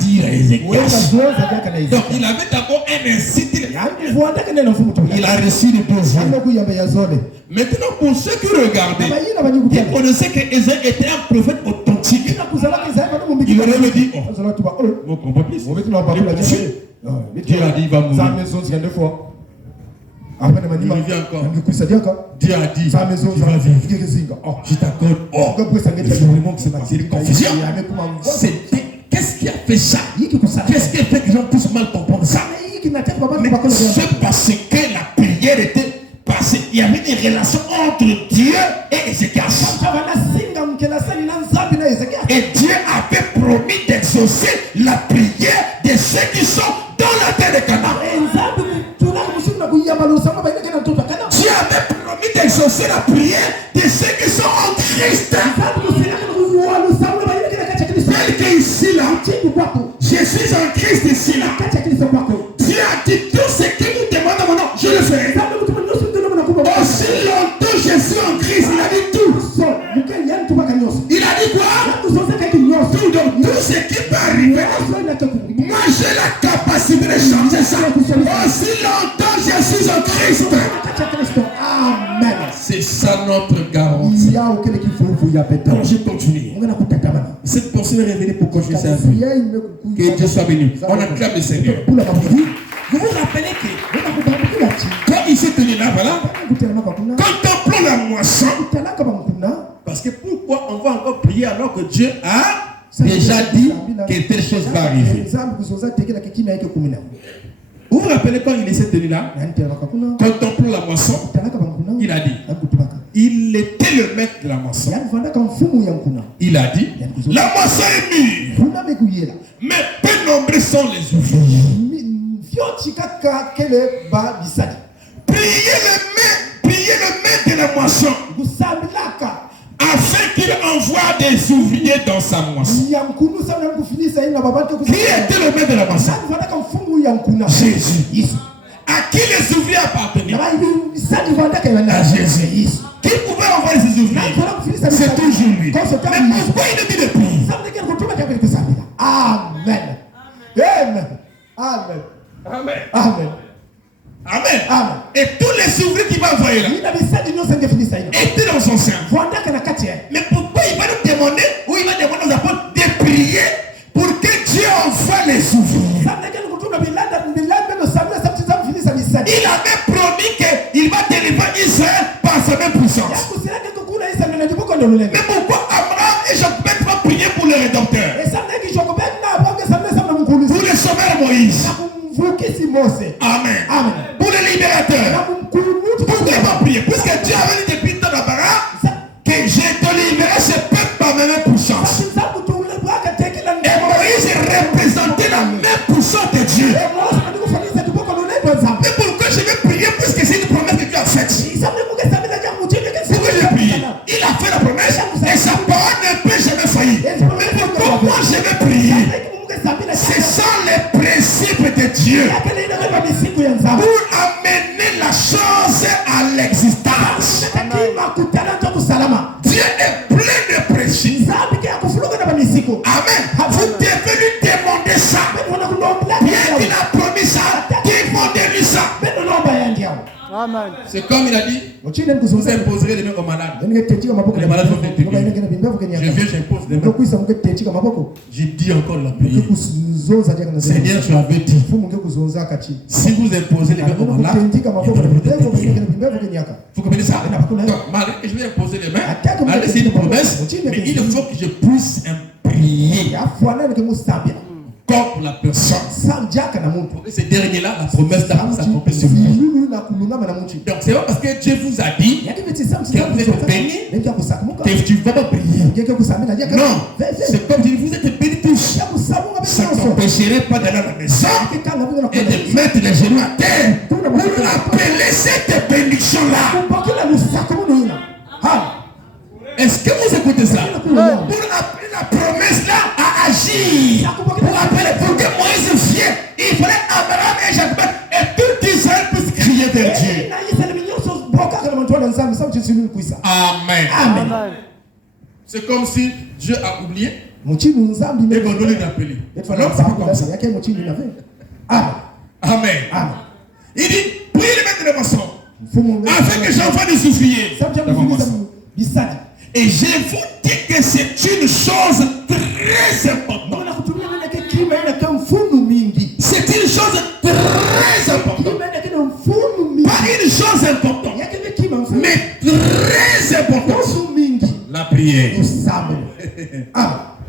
dire à Ézéchias. Donc il avait d'abord un incite. Il a reçu les besoins. Maintenant, pour ceux qui regardaient, ils connaissaient que Ésaïe était un prophète authentique. Il aurait me dit, oh, mon complice, Dieu a dit, il va mourir. Il revient encore. Dieu a dit, tu vas vivre. Je t'accorde. Oh, c'est une confusion. Qu'est-ce qui a fait ça? Qu'est-ce qui a fait que les gens puissent mal comprendre ça? Mais c'est parce que la prière était passée. Il y avait une relation entre Dieu et Ézéchias. Et Dieu avait promis d'exaucer la prière de ceux qui sont dans la terre de Canaan. Dieu avait promis d'exaucer la prière de ceux qui sont en Christ. Tel que ici là, je suis en Christ ici là. Dieu a dit tout ce que nous demandons à mon nom, je le ferai. Aussi longtemps je suis en Christ, il a dit tout. Il a dit quoi? Tout, donc tout ce qui peut arriver. Moi j'ai la capacité de changer ça. Aussi longtemps je suis en Christ. Amen. C'est ça notre garantie. Alors je continue. Cette pensée est révélée pour continuer sa vie. Que Dieu soit béni. On acclame le Seigneur. Vous vous rappelez que quand il s'est tenu là, voilà, contemplons la moisson. Parce que pourquoi on va encore prier alors que Dieu a déjà dit que telle chose va arriver? Vous vous rappelez quand il s'est tenu là, contemplons la moisson, il a dit, il était le maître de la moisson. Il a dit, la moisson est mûre, mais peu nombreux sont les ouvriers. Priez le maître de la moisson, afin qu'il envoie des ouvriers dans sa moisson. Qui était le maître de la moisson? Jésus. À qui les ouvriers appartenaient? À Jésus. Qui pouvait envoyer ces ouvriers? C'est toujours lui. Mais pourquoi il nous dit de prier? Amen. Amen. Amen. Amen. Amen. Amen. Amen. Et tous les ouvriers qui vont envoyer là étaient dans son sein. Mais pourquoi il va nous demander, ou il va demander aux apôtres de prier pour que Dieu envoie les ouvriers? Il avait promis qu'il va délivrer Israël par sa même puissance. Mais pourquoi Abraham et Jacob vont prier pour le Rédempteur? Pour le sauveur Moïse. Amen. Amen. Pour le libérateur. Pourquoi il va prier? Puisque Dieu avait dit depuis ton Abraham que je te libérerai ce peuple par ma même puissance. Et Moïse représentait la même puissance de Dieu. Mais pourquoi je vais prier puisque c'est une promesse que Dieu a faite? Pourquoi je vais prier? Il a fait la promesse et sa parole ne peut jamais faillir. Mais pourquoi moi je vais prier? Ce sont les principes de Dieu pour amener la chose à l'existence. Dieu est plein de principes. Amen. Vous devez lui demander ça. Bien qu'il a promis ça, demandez-lui ça. Amen. C'est comme il a dit, vous imposerez les mains aux malades. Les malades vont être guéris. Je viens, j'impose les mains. J'ai dit encore la prière. Seigneur, tu avais dit, si vous imposez les mains aux malades, vous comprenez ça? Malgré que je vais imposer les mains, malgré c'est une promesse, mais il faut que je puisse prier comme pour la personne. Pour que ce dernier-là, la promesse d'Abraham s'accomplisse sur lui. Donc c'est pas parce que Dieu vous a dit que vous êtes béni que tu vas pas prier. Non, c'est comme si vous êtes béni tous. Ça ne t'empêcherait pas d'aller à la maison et de mettre les genoux à terre pour appeler cette bénédiction-là. Est-ce que vous écoutez ça? Pour appeler la promesse-là à agir. Pour que Moïse vienne, il fallait Abraham et Jacob et tout Israël puisse crier vers Dieu. Amen. Amen. C'est comme si Dieu a oublié et qu'on doit l'appeler. Non, c'est pas comme ça. Amen. Il dit, priez les maîtres de maçon afin que j'envoie des ouvriers. Et je vous dis que c'est une chose très importante. C'est une chose très importante. Pas une chose importante, mais très importante. La prière.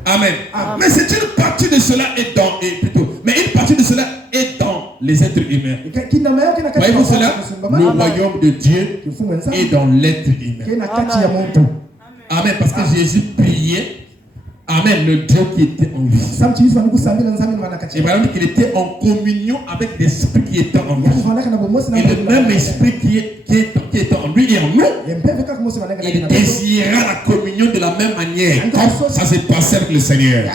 Amen. Mais c'est une partie de cela est dans, mais une partie de cela est dans les êtres humains. Voyez-vous cela? Le royaume de Dieu est dans l'être humain. Amen. Parce que Jésus priait. Amen. Le Dieu qui était en lui. Et voilà qu'il était en communion avec l'esprit qui était en lui. Et le même esprit qui était en lui et en nous, il désira la communion de la même manière. Comme ça s'est passé avec le Seigneur.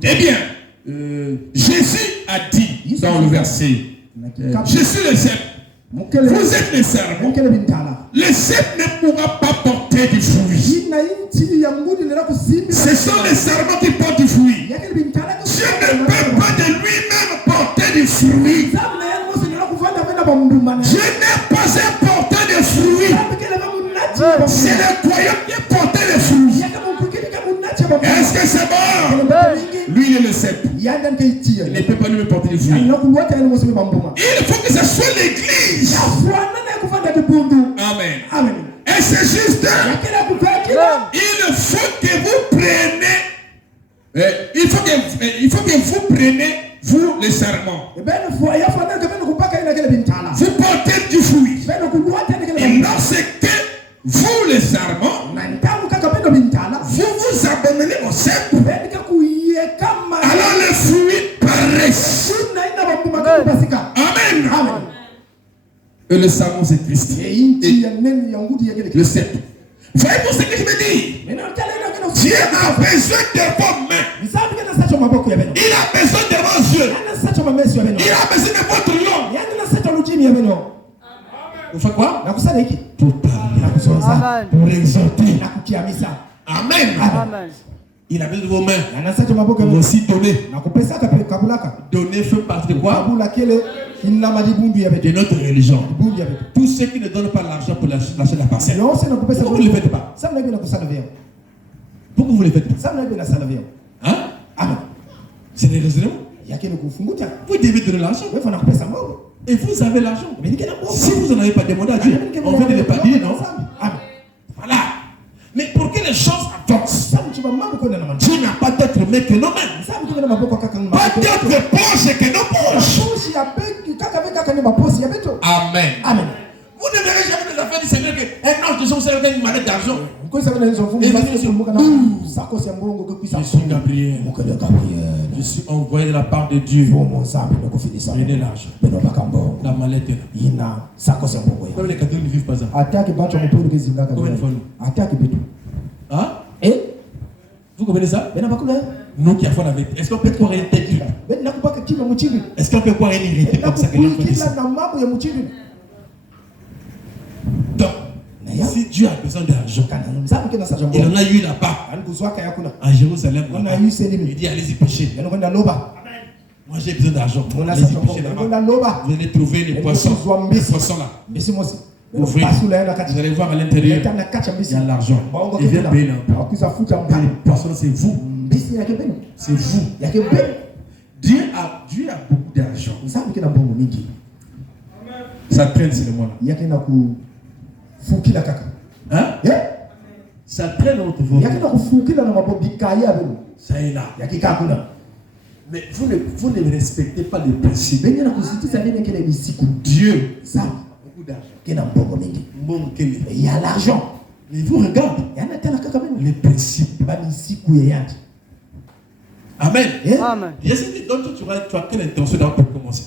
Eh bien, Jésus a dit dans le verset, je suis le cep. Vous êtes les serments. Le cep ne pourra pas porter du fruit. Ce sont les serments qui portent du fruit. Dieu ne peut pas de lui-même porter du fruit. Dieu n'est pas un porteur de fruits. C'est le croyant qui est porteur de fruits. Est-ce que c'est bon? Lui, il est le cep. Il ne peut pas lui porter des fruits. Il faut que ce soit l'église. Amen. Et c'est juste. Il faut que vous preniez. Il faut que vous preniez, vous, les serments. Vous portez du fruit. Et lorsque vous, les serments, vous vous abandonnez au cep, alors le fruit paraissent. Amen. Et le serment, c'est Christ. Le cep. Voyez-vous ce que je me dis? Dieu a besoin de vos mains. Il a besoin de vos yeux. Il a besoin de votre nom. Vous faites quoi? Pour parler. Pour exhorter. Amen. Il a besoin de vos mains. Vous aussi donner. Donner fait partie de quoi? De notre religion. Tous ceux qui ne donnent pas l'argent pour lâcher la parcelle. Pourquoi vous ne le faites pas? Pourquoi vous ne le faites pas? Hein? C'est des raisonnements. Vous devez donner l'argent. Et vous avez l'argent. Si vous n'en avez pas demandé à Dieu, on vient de le pardonner, non? Voilà. Mais pour que les choses avancent, Dieu n'a pas d'autre main que nos mains. Pas d'autre poche que nos poches. Amen. Vous ne verrez jamais des affaires du Seigneur qu'un ange de son Seigneur gagne une mallette d'argent. Je suis Gabriel. Je suis envoyé de la part de Dieu. Prenez l'argent. La mallette est là. Comme les catholiques ne vivent pas ça. Combien de fois nous? Hein? Vous comprenez ça? Nous qui avons la vérité. Est-ce qu'on peut croire une tête? Est-ce qu'on peut croire une vérité comme ça que les gens disent ça? Donc, si Dieu a besoin d'argent, il en a eu là-bas, à Jérusalem, il dit allez-y pêcher. Moi Moi j'ai besoin d'argent. Vous allez trouver les poissons. Les poissons là. Ouvrez. Vous allez voir à l'intérieur. Il y a l'argent. Il vient payer l'impôt. Les poissons, c'est vous. C'est vous. Dieu a beaucoup d'argent. Ça traîne sur le monde. Hein? Ça traîne dans votre voix. Ça est là. Mais vous ne respectez pas les principes. Dieu a beaucoup d'argent. Il y a l'argent. Mais vous regardez les principes. Amen. Amen. Donc tu as quelle intention pour commencer?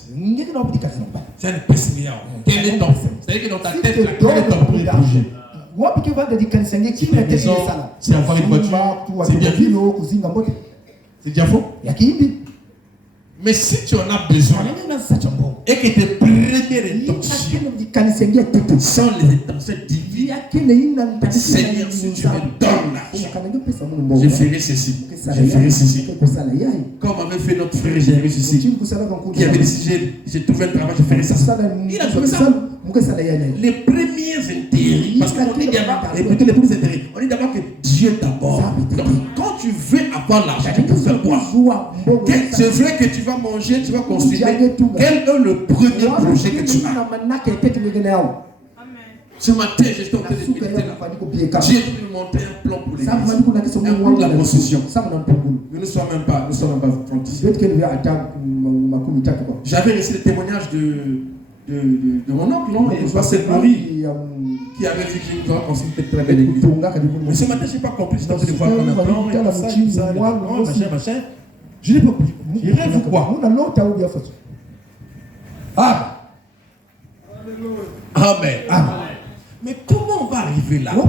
C'est un principe. Quel est ton? C'est-à-dire que dans ta tête, quel est ton premier projet? C'est avoir une voiture. C'est bien faux. C'est déjà faux. Mais si tu en as besoin et que tes premières intentions sont les intentions divines, Seigneur, si tu me donnes l'argent, je ferai ceci, je ferai ceci. Comme avait fait notre frère Jérémy ici, qui avait décidé, j'ai trouvé un travail, je ferai ça. Il a trouvé ça. Les premiers intérêts, parce qu'on dit d'abord, écoutez les premiers intérêts, on dit d'abord que Dieu d'abord. Donc quand tu veux avoir l'argent, tu peux faire quoi? C'est vrai que tu vas manger, tu vas construire. Quel est le premier projet que tu as? Ce matin, j'étais en train de méditer là. Dieu nous montrer un plan pour l'église, un plan de la construction. Nous ne sommes même pas 36. J'avais reçu le témoignage de mon oncle, non? Et pasteur Marie, qui avait dit qu'il doit construire une très belle église. Mais ce matin, je n'ai pas compris. J'étais en train de voir comme un plan, machin. Je n'ai pas compris. Je rêve ou quoi? Amen. Amen. Mais comment on va arriver là? Nous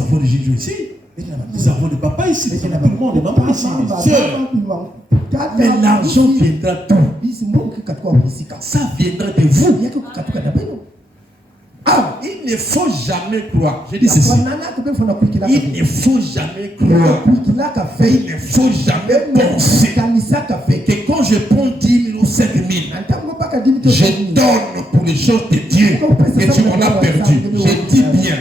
avons des Jésus ici. Nous avons des papas ici. Tout le monde est maman ici. Mais l'argent viendra tout. Ça viendra de vous. Il ne faut jamais croire. Je dis ceci. Il ne faut jamais croire. Il ne faut jamais penser que quand je prends 10 000 ou 5 000, je donne pour les choses de Dieu que tu m'en as perdu. Je dis bien.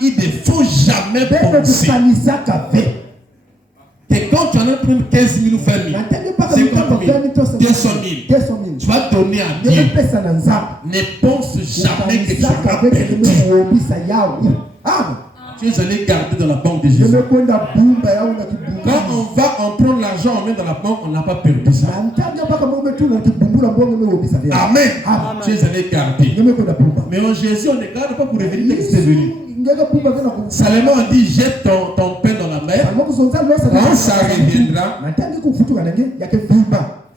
Il ne faut jamais penser que quand tu en as pris 15 000 ou 20 000, 50 000, 200 000, tu vas donner à Dieu. Ne pense jamais que tu auras perdu. Tu es allé garder dans la banque de Jésus. Quand on prend l'argent, on met dans la banque, on n'a pas perdu ça. Amen. Tu es allé garder. Mais en Jésus, on ne garde pas pour revenir dès que c'est venu. Salomon dit, jette ton pain dans la mer. Quand ça reviendra,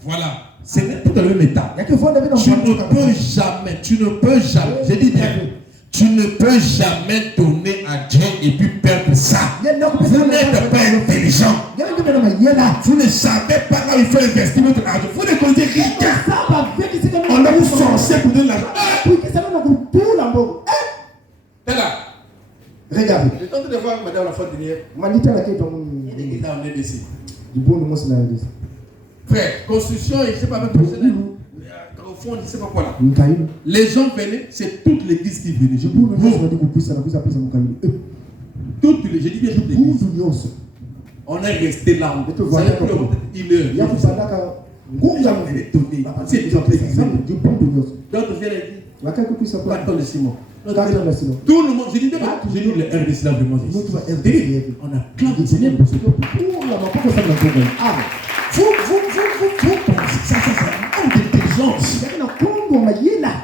voilà. C'est tout dans le même état. Tu ne peux jamais, je dis bien, tu ne peux jamais donner à Dieu et puis perdre ça. Vous n'êtes pas intelligent. Vous ne savez pas quand il faut investir votre argent. Vous ne connaissez rien. On a vous forcé pour donner l'argent. T'es là. Regardez. J'ai tenté de voir madame la fois dernière. Il est en EDC. Frère, construction, je ne sais pas même professionnel. Au fond, je ne sais pas quoi là. Les gens venaient, c'est toute l'église qui venait. Je dis bien toute l'église. On est resté là. Ça a pris peut-être une heure. C'est étonné. C'est étonné. D'autres viennent et disent, attends le Simon. Tout le monde, j'ai dit, le RDC là vraiment. On a claqué le Seigneur pour ce que vous pensez, ça c'est un d'intelligence.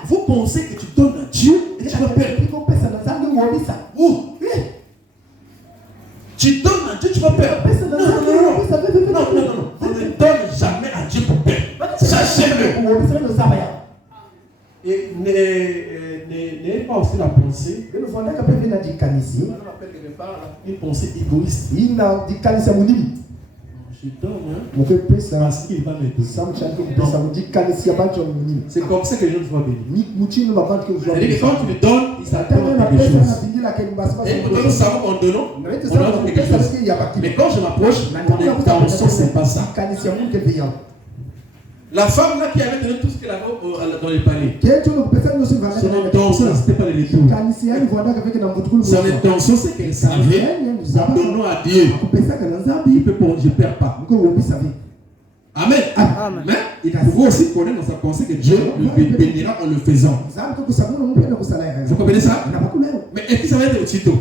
Vous pensez que tu donnes à Dieu et tu vas perdre. Tu donnes à Dieu, tu vas perdre. Non. On ne donne jamais à Dieu pour perdre. Sachez-le. Et n'ayez pas aussi la pensée. On appelle quelque part une pensée égoïste. Je donne, parce qu'il va m'aider. C'est comme ça que les gens vont bénir. C'est-à-dire que quand tu le donnes, il s'attend à quelque chose. Et pourtant, nous savons qu'en donnant, on a quelque chose. Mais quand je m'approche, mon intention, c'est pas ça. La femme là qui avait donné tout ce qu'elle avait dans les paniers, son intention, c'était pas de les tout. Son intention, c'est qu'elle savait, en donnant à Dieu, je ne perds pas. Amen. Amen. Mais il pouvait aussi connaître dans sa pensée que Dieu le bénira en le faisant. Vous comprenez ça? Mais est-ce que ça va être aussitôt?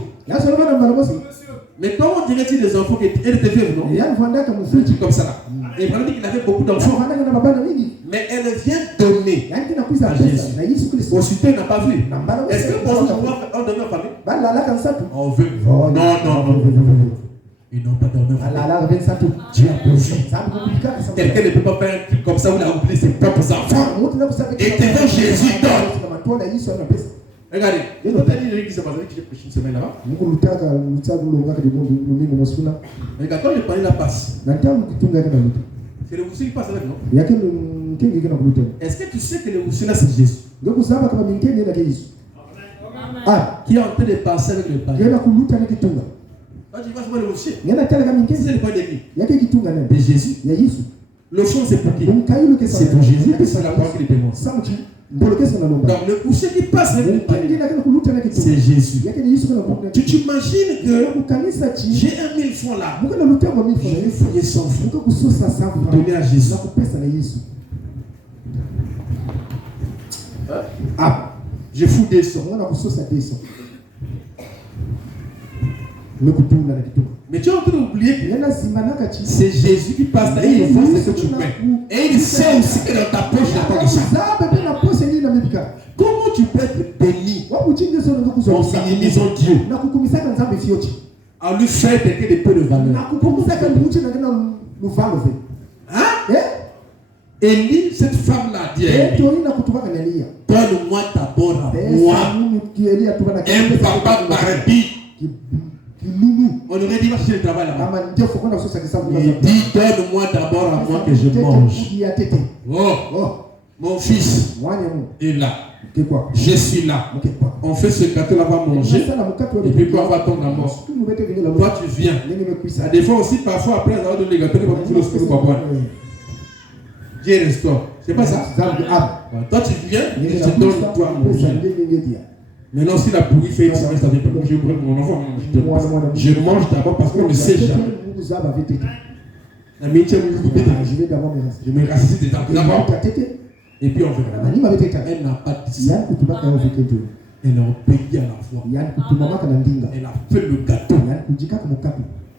Mais comment dirait-il des enfants qu'elle était veuve, non? Un truc comme ça là. Et vraiment dit qu'il avait beaucoup d'enfants. Mais elle vient donner à Jésus. Aussitôt, il n'a pas vu. Est-ce que pour nous, on donne en famille? On veut. Non. Ils n'ont pas dormi. Dieu a pourvu. Quelqu'un ne peut pas faire un truc comme ça où il a oublié ses propres enfants. Et devant Jésus donne. Regardez, il y a d'autres livres qui s'est passé, que j'ai prêché une semaine là-bas. Regarde, quand le panier la passe, c'est le rousseau qui passe avec, non? Est-ce que tu sais que le rousseau là c'est Jésus? Qui est en train de passer avec le panier? Quand tu vas voir le rocher, c'est le point de qui? De Jésus. Le champ c'est pour qui? C'est pour Jésus que c'est la parole qui démontre. Donc le rocher qui passe avec le panier, c'est Jésus. Tu t'imagines que j'ai 1000 francs là, je vais fouiller 100 francs, donner à Jésus. Je fous des sons. Mais tu es en train d'oublier que c'est Jésus qui passe là et il voit ce que tu fais. Et il sait aussi que dans ta poche, il n'y a pas de ça. Comment tu peux être béni en minimisant Dieu, en lui faisant quelqu'un de peu de valeur? Hein? Élie, cette femme-là dit à Élie, donne-moi d'abord à moi un papa Barbie. On aurait dit, va chercher le travail là-bas. Il dit, donne-moi d'abord à moi que je mange. Mon fils est là. Je suis là. On fait ce gâteau là, on va manger. Et puis quand on va tomber à mort, toi tu viens. Des fois aussi, parfois après avoir donné les gâteaux, on va faire le scoop pour boire. Dieu restaure. C'est pas ça? Toi tu viens et je te donne toi à manger. Maintenant, si la pourrie fait une semaine, ça ne veut pas que je brûle mon enfant. Je mange d'abord parce qu'on ne sait jamais. La métier, je me rassis d'abord. Et puis on verra. Elle n'a pas dit ça. Elle a obéi à la foi. Elle a fait le gâteau.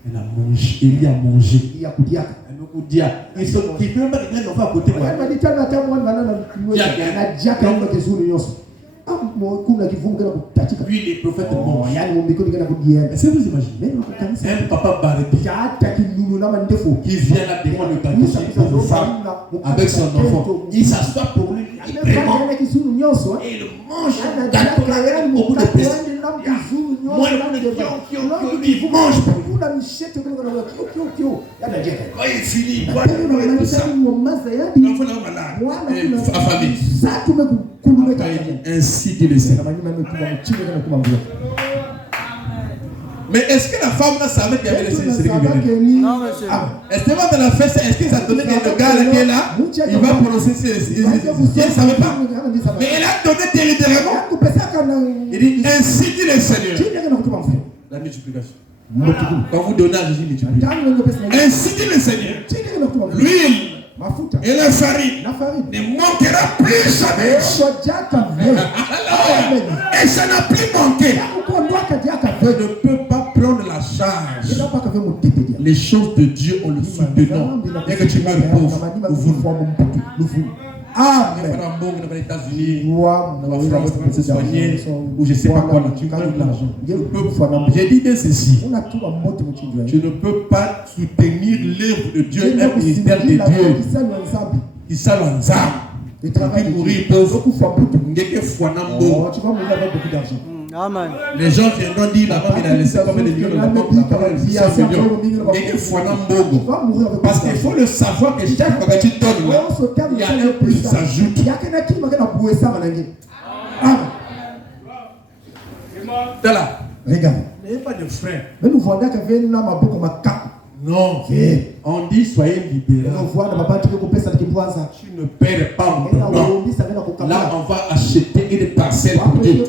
Elle a mangé. Il y a mangé. Elle me dit, ils sont qui ne peuvent pas dire l'enfant à côté. Lui, les prophètes mangent. Est-ce que vous imaginez un papa Barbie qui vient là devant le gâteau pour femme avec son enfant. Il s'assoit pour lui. Il vraiment et il mange le gâteau au bout de plaisir. Moi, il mange. Quand il finit, il boit tout ça. L'enfant est malade. Sa famille. Ainsi dit le Seigneur. Mais est-ce que la femme là savait qu'il y avait les signes qui Non, monsieur. Est-ce que dans la fête, est-ce qu'il s'est donné que le gars là qui est là, il va prononcer ces signes? Il ne savait pas. Mais elle a donné délibérément. Il dit ainsi dit le Seigneur. La multiplication. Quand vous donnez à Jésus, multipliez. Ainsi dit le Seigneur. L'huile et la farine ne manquera plus jamais. Et ça n'a plus manqué. Je ne peux pas prendre la charge. Les choses de Dieu en le soutenant. Dès que tu meurs pauvre, vous. Amen. Dans les États-Unis, dans la France, on peut se soigner, ou je ne sais pas quoi, tu meurs de l'argent. J'ai dit bien ceci. Tu ne peux pas soutenir l'œuvre de Dieu, un ministère de Dieu qui sale en âme. Et tu vas mourir pauvre. Tu vas mourir avec beaucoup d'argent. Amen. Les gens viendront dire là-bas qu'il a laissé combien de millions de la banque, il y a 100 millions. Et que Fouana Mbogo. Parce qu'il faut le savoir que chaque fois que tu donnes là, il y a un plus qui s'ajoute. Amen. Regarde. N'ayez pas de frein. Mais nous voyons que venu na maboko makaku. Non. On dit soyez libérés. Tu ne perds pas mon nom. Là, on va acheter une parcelle pour Dieu.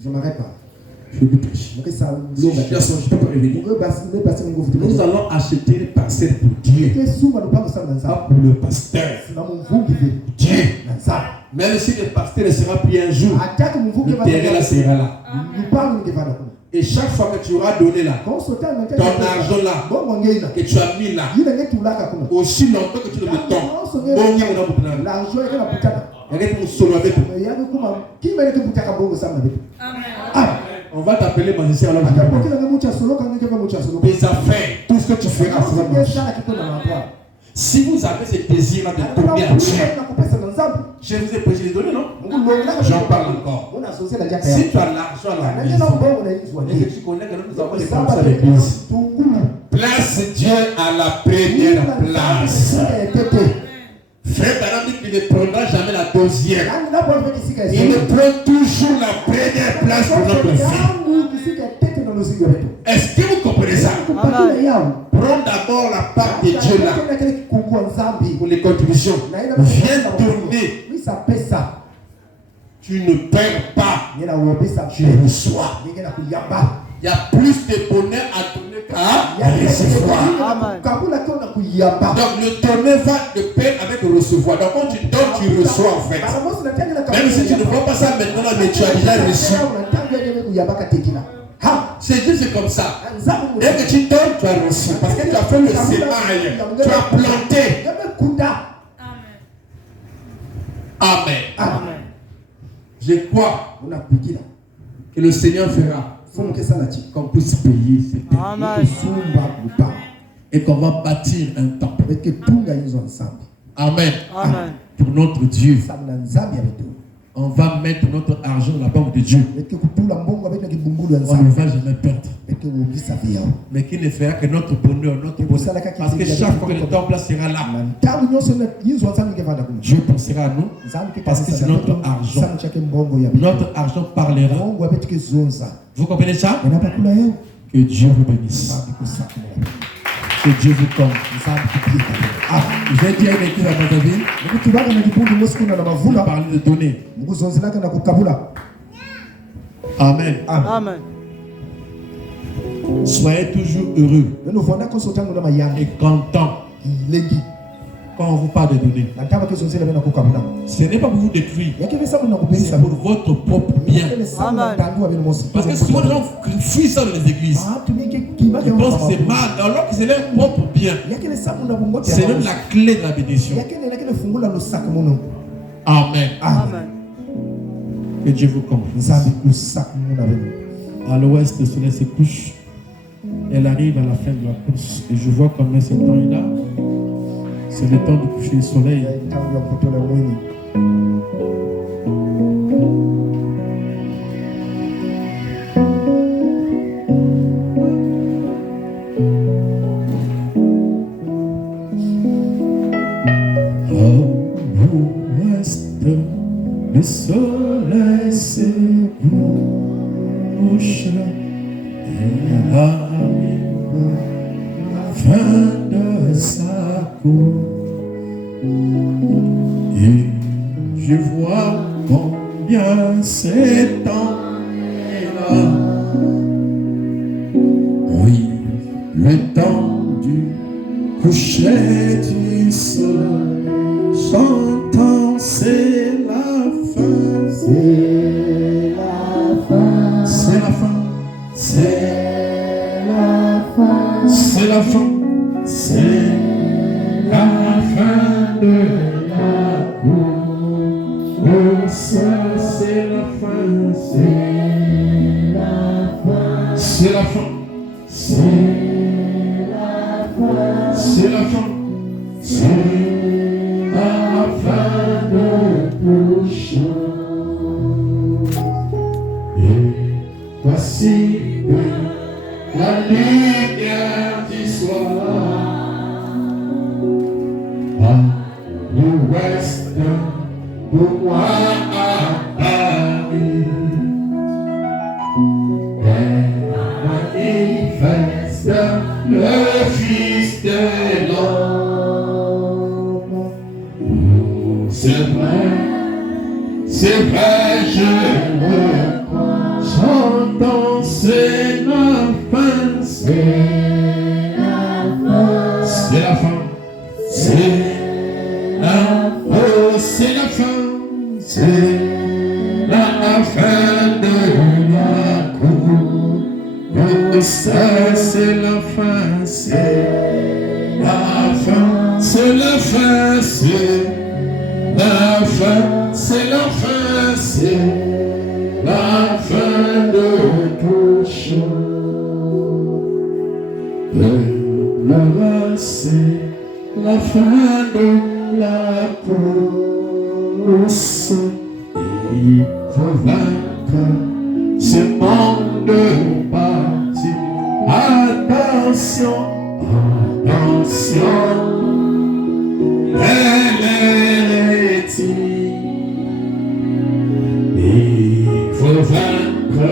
Je m'arrête pas. Je vais prêcher. Nous allons acheter une parcelle pour Dieu. Pas pour le pasteur. Dieu. Même si le pasteur ne sera plus un jour, le terrain là sera là. Et chaque fois que tu auras donné là, ton argent là, que tu as mis là, aussi longtemps que tu le mets l'argent est on va t'appeler magicien alors. Tes affaires, tout ce que tu feras sera marcher. Si vous avez ce désir de tourner à Dieu, je vous ai prêché les données, non? J'en parle encore. Si tu as l'argent à la maison, et que tu connais que nous avons les comme ça l'église, place Dieu à la première place. Frère Branham dit qu'il ne prendra jamais la deuxième. Il ne prend toujours la première place pour notre vie. Est-ce que vous comprenez ça? Prends d'abord la part de Dieu là pour les contributions. Viens donner. Tu ne perds pas. Tu reçois. Il y a plus de bonheur à donner qu'à recevoir. Donc le donner va de pair avec le recevoir. Donc quand tu donnes, tu reçois en fait. Même si tu ne vois pas ça maintenant, mais tu as déjà reçu. C'est juste comme ça. Dès que tu donnes, tu as reçu. Parce que tu as fait le sémaille. Tu as planté. Amen. Amen. Je crois que le Seigneur fera qu'on puisse payer ces terres. Et qu'on va bâtir un temple. Amen. Amen. Pour notre Dieu. On va mettre notre argent dans la banque de Dieu. On ne va jamais perdre. Mais qui ne fera que notre bonheur, notre bonheur. Parce que chaque fois que le temple sera là, Dieu pensera à nous. Parce que c'est notre argent. Notre argent parlera. Vous comprenez ça? Que Dieu vous bénisse. Que Dieu vous tombe. J'ai dit à une église à Brazzaville, on a parlé de donner. Amen. Amen. Soyez toujours heureux et content quand on vous parle de donner. Ce n'est pas pour vous détruire, c'est pour votre propre bien. Amen. Parce que souvent les gens fuient ça dans les églises. Ils pensent que c'est mal, alors que c'est leur propre bien. C'est même la clé de la bénédiction. Amen. Amen. Que Dieu vous comble. À l'ouest, le soleil se couche. Elle arrive à la fin de la course. Et je vois combien ce temps est là. C'est le temps de coucher le soleil. À l'ouest, le soleil se couche. Elle arrive la fin de sa course. Et je vois combien c'est temps est là. Oui, le temps du coucher du soleil. J'entends, c'est la fin. C'est la fin. C'est la fin. C'est la fin. C'est la fin. C'est la fin de la course. C'est la fin. C'est la fin. C'est la fin. C'est la fin. C'est la fin. C'est la fin de coucher. Et voici la lumière du soir. À l'ouest, pour moi à Paris. c'est vrai, je le crois. Chantons, c'est la fin, c'est la fin, c'est la fin, c'est la fin, c'est la fin, c'est la fin de la cour. Ça c'est la fin, c'est la fin, c'est la fin, c'est la fin, c'est la fin, c'est la fin de tout chose. C'est la fin de la course. Il faut vaincre ce monde parti. Attention, attention, elle est il faut vaincre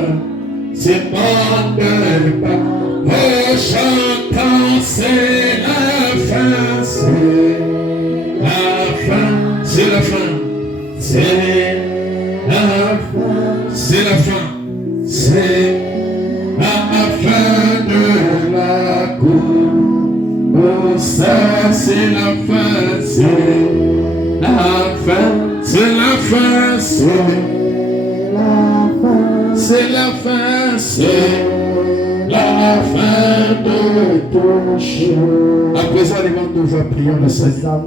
ce monde parti. Chantant, c'est la fin, c'est la fin, c'est la fin, c'est la fin, c'est la fin, c'est la fin de la course. Ça c'est la fin, c'est la fin, c'est la fin, c'est la fin, c'est la fin, c'est la fin de ton chemin. À présent, les membres de voix, prions le Seigneur.